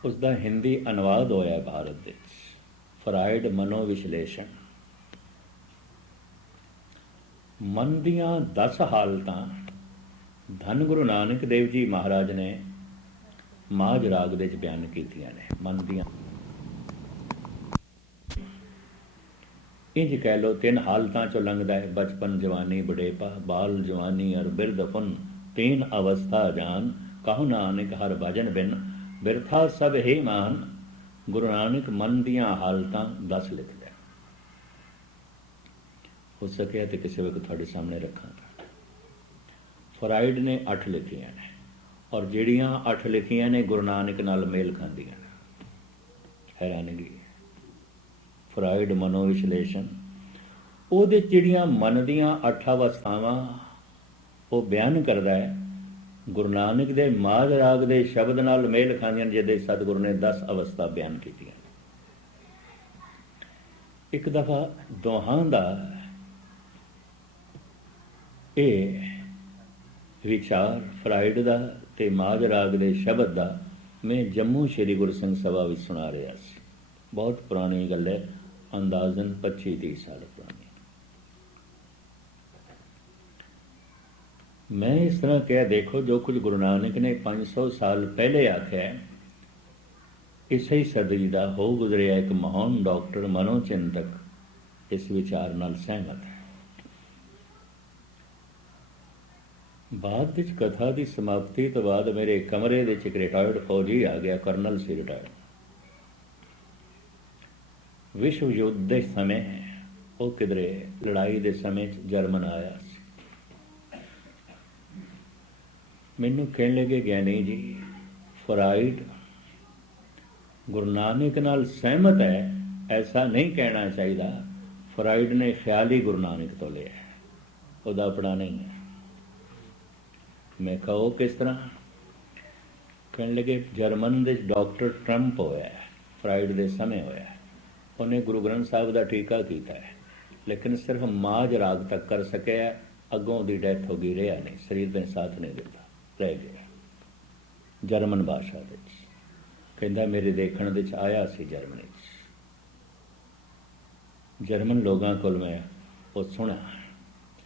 उसका हिंदी अनुवाद होया भारत विच, फ्राइड मनोविश्लेषण। मन दियां 10 हालतां धन गुरु नानक देव जी महाराज ने माज राग विच बयान कीतियां ने। मन दियां इंज कह लो 3 हालतां चो लंघदा है, बचपन जवानी बुढ़ेपा, बाल जवानी और बिरध पुन, 3 अवस्था जान, कहु नानक हर भजन बिन, बिरथा सब ही मान। गुरु नानक मन दियां हालतां 10 लिखदा है। हो सकिया तो किसी वक्त तुहाडे सामने रखांगा। फ्राइड ने 8 लिखियां ने, और जिहड़ियां 8 लिखियां ने गुरु नानक नाल मेल खांदियां ने। हैरानगी। फ्राइड मनोविश्लेषण ਉਹਦੇ ਜਿਹੜੀਆਂ ਮਨ ਦੀਆਂ 8 ਅਵਸਥਾਵਾਂ ਉਹ ਬਿਆਨ ਕਰਦਾ ਹੈ, ਗੁਰੂ ਨਾਨਕ ਦੇ ਮਾਝ ਰਾਗ ਦੇ ਸ਼ਬਦ ਨਾਲ ਮੇਲ ਖਾਂਦੀਆਂ, ਜਿਹਦੇ ਸਤਿਗੁਰੂ ਨੇ 10 ਅਵਸਥਾ ਬਿਆਨ ਕੀਤੀਆਂ। ਇੱਕ ਦਫਾ ਦੋਹਾਂ ਦਾ ਇਹ ਵਿਚਾਰ ਫਰਾਇਡ ਦਾ ਤੇ ਮਾਝ ਰਾਗ ਦੇ ਸ਼ਬਦ ਦਾ ਮੈਂ ਜੰਮੂ ਸ਼੍ਰੀ ਗੁਰੂ ਸਿੰਘ ਸਭਾ ਵਿੱਚ ਸੁਣਾ ਰਿਹਾ ਸੀ। ਬਹੁਤ ਪੁਰਾਣੀ ਗੱਲ ਹੈ, ਅੰਦਾਜ਼ਨ 25-30 ਸਾਲ ਪੁਰਾਣੀ। मैं इस तरह कह, देखो जो कुछ गुरु नानक ने 500 साल पहले आख्या है, इसे ही सदी का हो गुजरिया एक महान डॉक्टर मनोचिंतक इस विचार नाल सहमत है। बाद विच कथा की समाप्ति तो बाद मेरे कमरे विच एक रिटायर्ड फौजी आ गया, करनल सी रिटायर्ड। विश्व युद्ध के समय वो किधरे लड़ाई के समय जर्मन आया। मैनू कहने लगे, ज्ञानी जी फ्राइड गुरु नानक नाल सहमत है, ऐसा नहीं कहना चाहिए। फ्राइड ने ख्याल ही गुरु नानक तो लिया, उसका अपना नहीं है। मैं कहो किस तरह? कहने लगे, जर्मन दे डॉक्टर ट्रंप होया है, फ्राइड के समय होया है, उन्हें गुरु ग्रंथ साहब का टीका किया है, लेकिन सिर्फ माझ राग तक कर सके, अगों की डेथ हो गई, रहा नहीं, शरीर ने साथ नहीं दिता, रह गया। जर्मन भाषा कहता मेरे देखने विच आया सी जर्मनी, जर्मन लोगों को मैं वो सुना,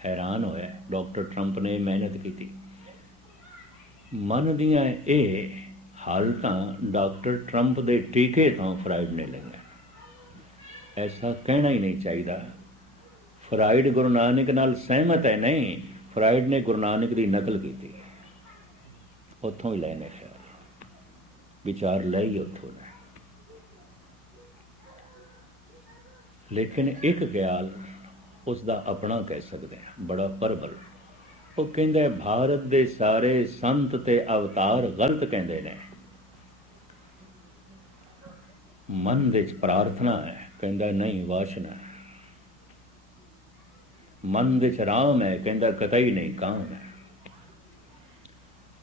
हैरान होया। डॉक्टर ट्रंप ने मेहनत की। मन दियां ये हालतां डॉक्टर ट्रंप के टीके तो फ्राइड ने लिया। ऐसा कहना ही नहीं चाहिए। फ्राइड गुरु नानक नाल सहमत है, नहीं, फ्राइड ने गुरु नानक की नकल की, उतों ही लेने ख्याल विचार ले ही उतों ने। लेकिन एक ख्याल उसका अपना कह सकते हैं, बड़ा प्रबल। वो कहता है भारत के सारे संत ते अवतार गलत कहते हैं। मन विच प्रार्थना है, कहता नहीं वासना है। मन विच राम है, कहता कतई नहीं काम है।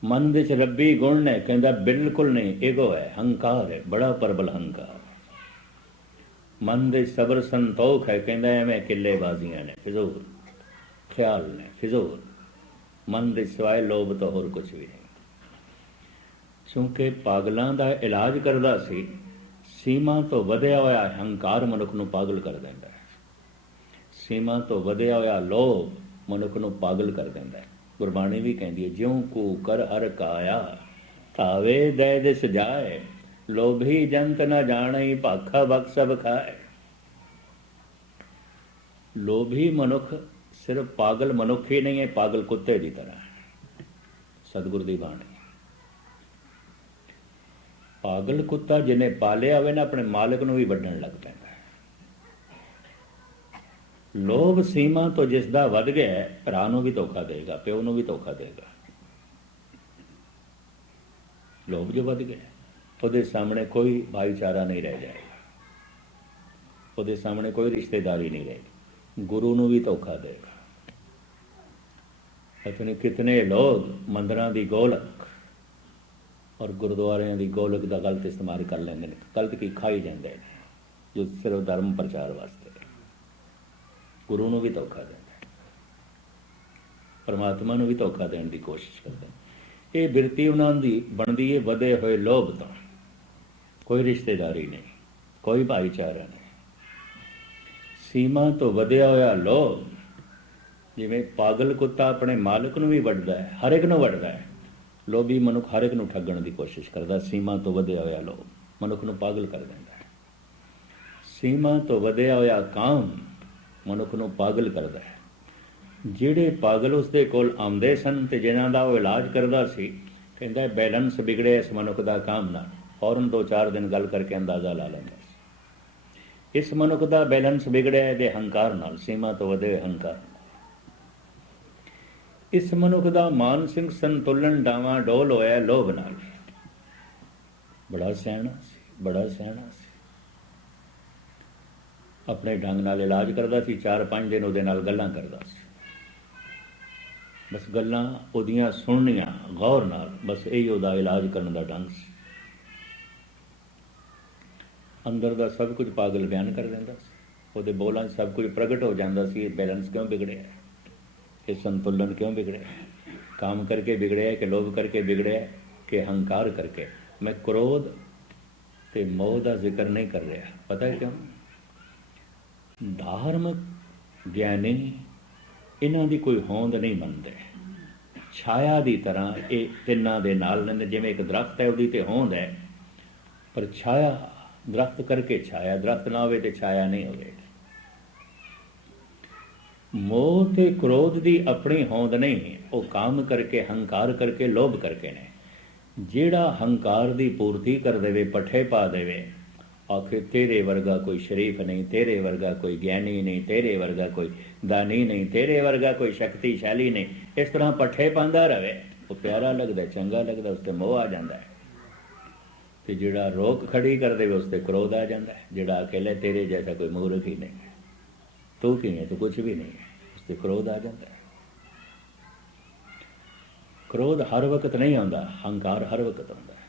मन विच रब्बी गुण ने, कहता बिल्कुल नहीं, ईगो है, हंकार है, बड़ा प्रबल हंकार। मन विच सबर संतोख है, कहता एवें किलेबाजियां ने, फिजूल ख्याल ने, फिजूल। मन विच सिवाए लोभ तो होर कुछ भी नहीं। क्योंकि पागलों का इलाज करता सी, सीमा तो वधिया होया हंकार मनुख नूं पागल कर देंदा है। सीमा तो वधिया होया लोभ मनुख नूं पागल कर देंदा है। गुरबाणी भी कहती है, ज्यों कू कर हर काया तावे दे दिस जाए, लोभी जंत न जाने भाखा बख सब खाए। लोभी मनुख सिर्फ पागल मनुख ही नहीं है, पागल कुत्ते की तरह है। सतगुरु की बाणी, पागल कुत्ता जिन्हें पालिया होवे ना, अपने मालिक नूं भी वड्डण लग पैंदा। लोभ सीमा तो जिसका वध गया, भरा नूं भी धोखा देगा, प्यो नूं भी धोखा देगा। ਲੋਭ ਜੋ ਵੱਧ ਗਿਆ, ਉਹਦੇ ਸਾਹਮਣੇ ਕੋਈ ਭਾਈਚਾਰਾ ਨਹੀਂ ਰਹਿ ਜਾਏਗਾ, ਉਹਦੇ ਸਾਹਮਣੇ ਕੋਈ ਰਿਸ਼ਤੇਦਾਰੀ ਨਹੀਂ ਰਹੇਗੀ, ਗੁਰੂ ਨੂੰ ਵੀ ਧੋਖਾ ਦੇਗਾ। ਇਤਨੇ ਕਿਤਨੇ ਲੋਕ ਮੰਦਰਾਂ ਦੀ ਗੋਲਕ ਔਰ ਗੁਰਦੁਆਰਿਆਂ ਦੀ ਗੋਲਕ ਦਾ ਗਲਤ ਇਸਤੇਮਾਲ ਕਰ ਲੈਂਦੇ ਨੇ, ਗਲਤ ਕੀ ਖਾਈ ਜਾਂਦੇ ਨੇ, ਜੋ ਸਿਰਫ ਧਰਮ ਪ੍ਰਚਾਰ ਵਾਸਤੇ, ਗੁਰੂ ਨੂੰ ਵੀ ਧੋਖਾ ਦਿੰਦੇ, ਪਰਮਾਤਮਾ ਨੂੰ ਵੀ ਧੋਖਾ ਦੇਣ ਦੀ ਕੋਸ਼ਿਸ਼ ਕਰਦੇ। ਇਹ ਬਿਰਤੀ ਉਹਨਾਂ ਦੀ ਬਣਦੀ ਹੈ ਵਧੇ ਹੋਏ ਲੋਭ ਤੋਂ। ਕੋਈ ਰਿਸ਼ਤੇਦਾਰੀ ਨਹੀਂ, ਕੋਈ ਭਾਈਚਾਰਾ ਨਹੀਂ, ਸੀਮਾ ਤੋਂ ਵਧਿਆ ਹੋਇਆ ਲੋਭ। ਜਿਵੇਂ ਪਾਗਲ ਕੁੱਤਾ ਆਪਣੇ ਮਾਲਕ ਨੂੰ ਵੀ ਵੱਢਦਾ ਹੈ, ਹਰ ਇੱਕ ਨੂੰ ਵੱਢਦਾ ਹੈ, ਲੋਭੀ ਮਨੁੱਖ ਹਰ ਇੱਕ ਨੂੰ ਠੱਗਣ ਦੀ ਕੋਸ਼ਿਸ਼ ਕਰਦਾ। ਸੀਮਾ ਤੋਂ ਵਧਿਆ ਹੋਇਆ ਲੋਭ ਮਨੁੱਖ ਨੂੰ ਪਾਗਲ ਕਰ ਦਿੰਦਾ ਹੈ। ਸੀਮਾ ਤੋਂ ਵਧਿਆ ਹੋਇਆ ਕਾਮ ਮਨੁੱਖ ਨੂੰ ਪਾਗਲ ਕਰਦਾ ਹੈ। ਜਿਹੜੇ ਪਾਗਲ ਉਸਦੇ ਕੋਲ ਆਉਂਦੇ ਸਨ ਤੇ ਜਿਨ੍ਹਾਂ ਦਾ ਉਹ ਇਲਾਜ ਕਰਦਾ ਸੀ, ਕਹਿੰਦਾ ਬੈਲੈਂਸ ਵਿਗੜਿਆ ਇਸ ਮਨੁੱਖ ਦਾ ਕਾਮ ਨਾਲ, ਫੌਰਨ 2-4 ਦਿਨ ਗੱਲ ਕਰਕੇ ਅੰਦਾਜ਼ਾ ਲਾ ਲੈਂਦਾ ਸੀ। ਇਸ ਮਨੁੱਖ ਦਾ ਬੈਲੈਂਸ ਵਿਗੜਿਆ ਇਹਦੇ ਹੰਕਾਰ ਨਾਲ, ਸੀਮਾ ਤੋਂ ਵਧੇ ਹੰਕਾਰ। ਇਸ ਮਨੁੱਖ ਦਾ ਮਾਨਸਿਕ ਸੰਤੁਲਨ ਡਾਵਾਂ ਡੋਲ ਹੋਇਆ ਲੋਭ ਨਾਲ। ਬੜਾ ਸਿਆਣਾ ਸੀ, ਬੜਾ ਸਿਆਣਾ ਸੀ, ਆਪਣੇ ਢੰਗ ਨਾਲ ਇਲਾਜ ਕਰਦਾ ਸੀ। 4-5 ਦਿਨ ਉਹਦੇ ਨਾਲ ਗੱਲਾਂ ਕਰਦਾ ਸੀ, ਬਸ ਗੱਲਾਂ ਉਹਦੀਆਂ ਸੁਣਨੀਆਂ ਗੌਰ ਨਾਲ, ਬਸ ਇਹੀ ਉਹਦਾ ਇਲਾਜ ਕਰਨ ਦਾ ਢੰਗ ਸੀ। ਅੰਦਰ ਦਾ ਸਭ ਕੁਝ ਪਾਗਲ ਬਿਆਨ ਕਰ ਦਿੰਦਾ ਸੀ, ਉਹਦੇ ਬੋਲਾਂ 'ਚ ਸਭ ਕੁਝ ਪ੍ਰਗਟ ਹੋ ਜਾਂਦਾ ਸੀ। ਇਹ ਬੈਲੈਂਸ ਕਿਉਂ ਵਿਗੜਿਆ, ਇਹ ਸੰਤੁਲਨ ਕਿਉਂ ਵਿਗੜਿਆ, काम करके बिगड़े कि लोभ करके बिगड़े कि हंकार करके। मैं क्रोध ते मोह का जिक्र नहीं कर रहा, पता है क्यों? धार्मिक ज्ञानी इन्हां दी कोई होंद नहीं मनते, छाया की तरह ये तिन्हां दे नाल ने, जिवें एक दरख्त है उहदी ते होंद है, पर छाया दरख्त करके छाया, दरख्त ना होवे ते छाया नहीं होवेगी। मोह ते क्रोध दी अपनी होंद नहीं, वो काम करके हंकार करके लोभ करके ने। जेड़ा हंकार दी पूर्ति कर देवे, पट्ठे पा देवे, आखिर तेरे वर्गा कोई शरीफ नहीं, तेरे वर्गा कोई ज्ञानी नहीं, तेरे वर्गा कोई दानी नहीं, तेरे वर्गा कोई शक्तिशाली नहीं, इस तरह पट्ठे पांदा रहे, वो प्यारा लगता, चंगा लगता, उसते मोह आ जाता है। तो जेड़ा रोक खड़ी कर दे उसते क्रोध आ जाता है। जेड़ा अकेले तेरे जैसा कोई मूर्ख ही नहीं, तू की है तो कुछ भी नहीं है, उससे क्रोध आ जाता है। क्रोध हर वक्त नहीं आता, हंकार हर वक्त आता है।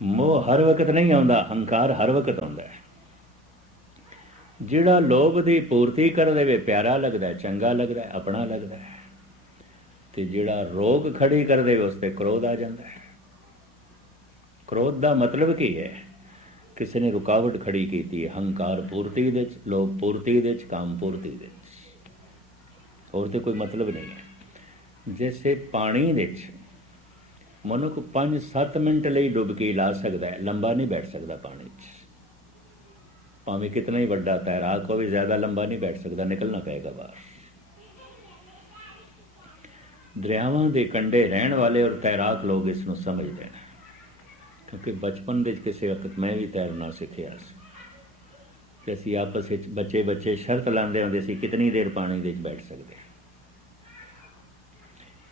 मोह हर वक्त नहीं आता, हंकार हर वक्त आता है। जिहड़ा लोभ की पूर्ति कर देवे प्यारा लगता है, चंगा लगता है, अपना लगता है, तो जिहड़ा रोक खड़ी कर देवे उस पर क्रोध आ जाता है। क्रोध का मतलब की है? किसी ने रुकावट खड़ी की थी, हंकार पूर्ति दे, लोभ पूर्ति दे, काम पूर्ति दे, और तो कोई मतलब नहीं है। जैसे पानी दे मनुख 5-7 मिनट लिए डुबकी ला सकता है, लंबा नहीं बैठ सकता पानी च। भावें कितना ही बड़ा तैराक हो भी ज्यादा लंबा नहीं बैठ सकता, निकलना पएगा बाहर। दरियावां दे कंढे रहने वाले और तैराक लोग इसनों समझते हैं, क्योंकि बचपन के किसी वक्त मैं भी तैरना सीखिया कि असी आपस में बच्चे बच्चे शर्त लाते होंगे सी कितनी देर पानी दे बैठ सकते।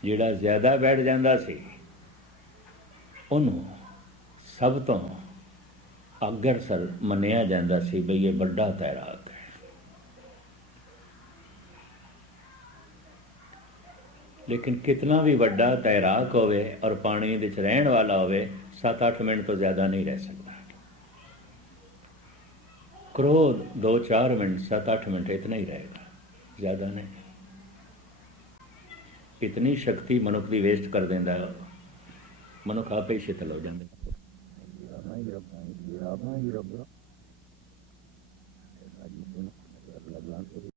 जिहड़ा ज्यादा बैठ जाता सी उन्होंने सब तो अग्रसर मनिया जाता सी बई ये बड़ा तैराक है। लेकिन कितना भी बड़ा तैराक होवे और पानी विच रहने वाला होवे 7-8 मिनट तो ज्यादा नहीं रह सकता। क्रोध 2-4 मिनट, 7-8 मिनट इतना ही रहेगा, ज्यादा नहीं। इतनी शक्ति मनुख की वेस्ट कर देंदा है, मनुख आपे ही शिथिल हो जाता है।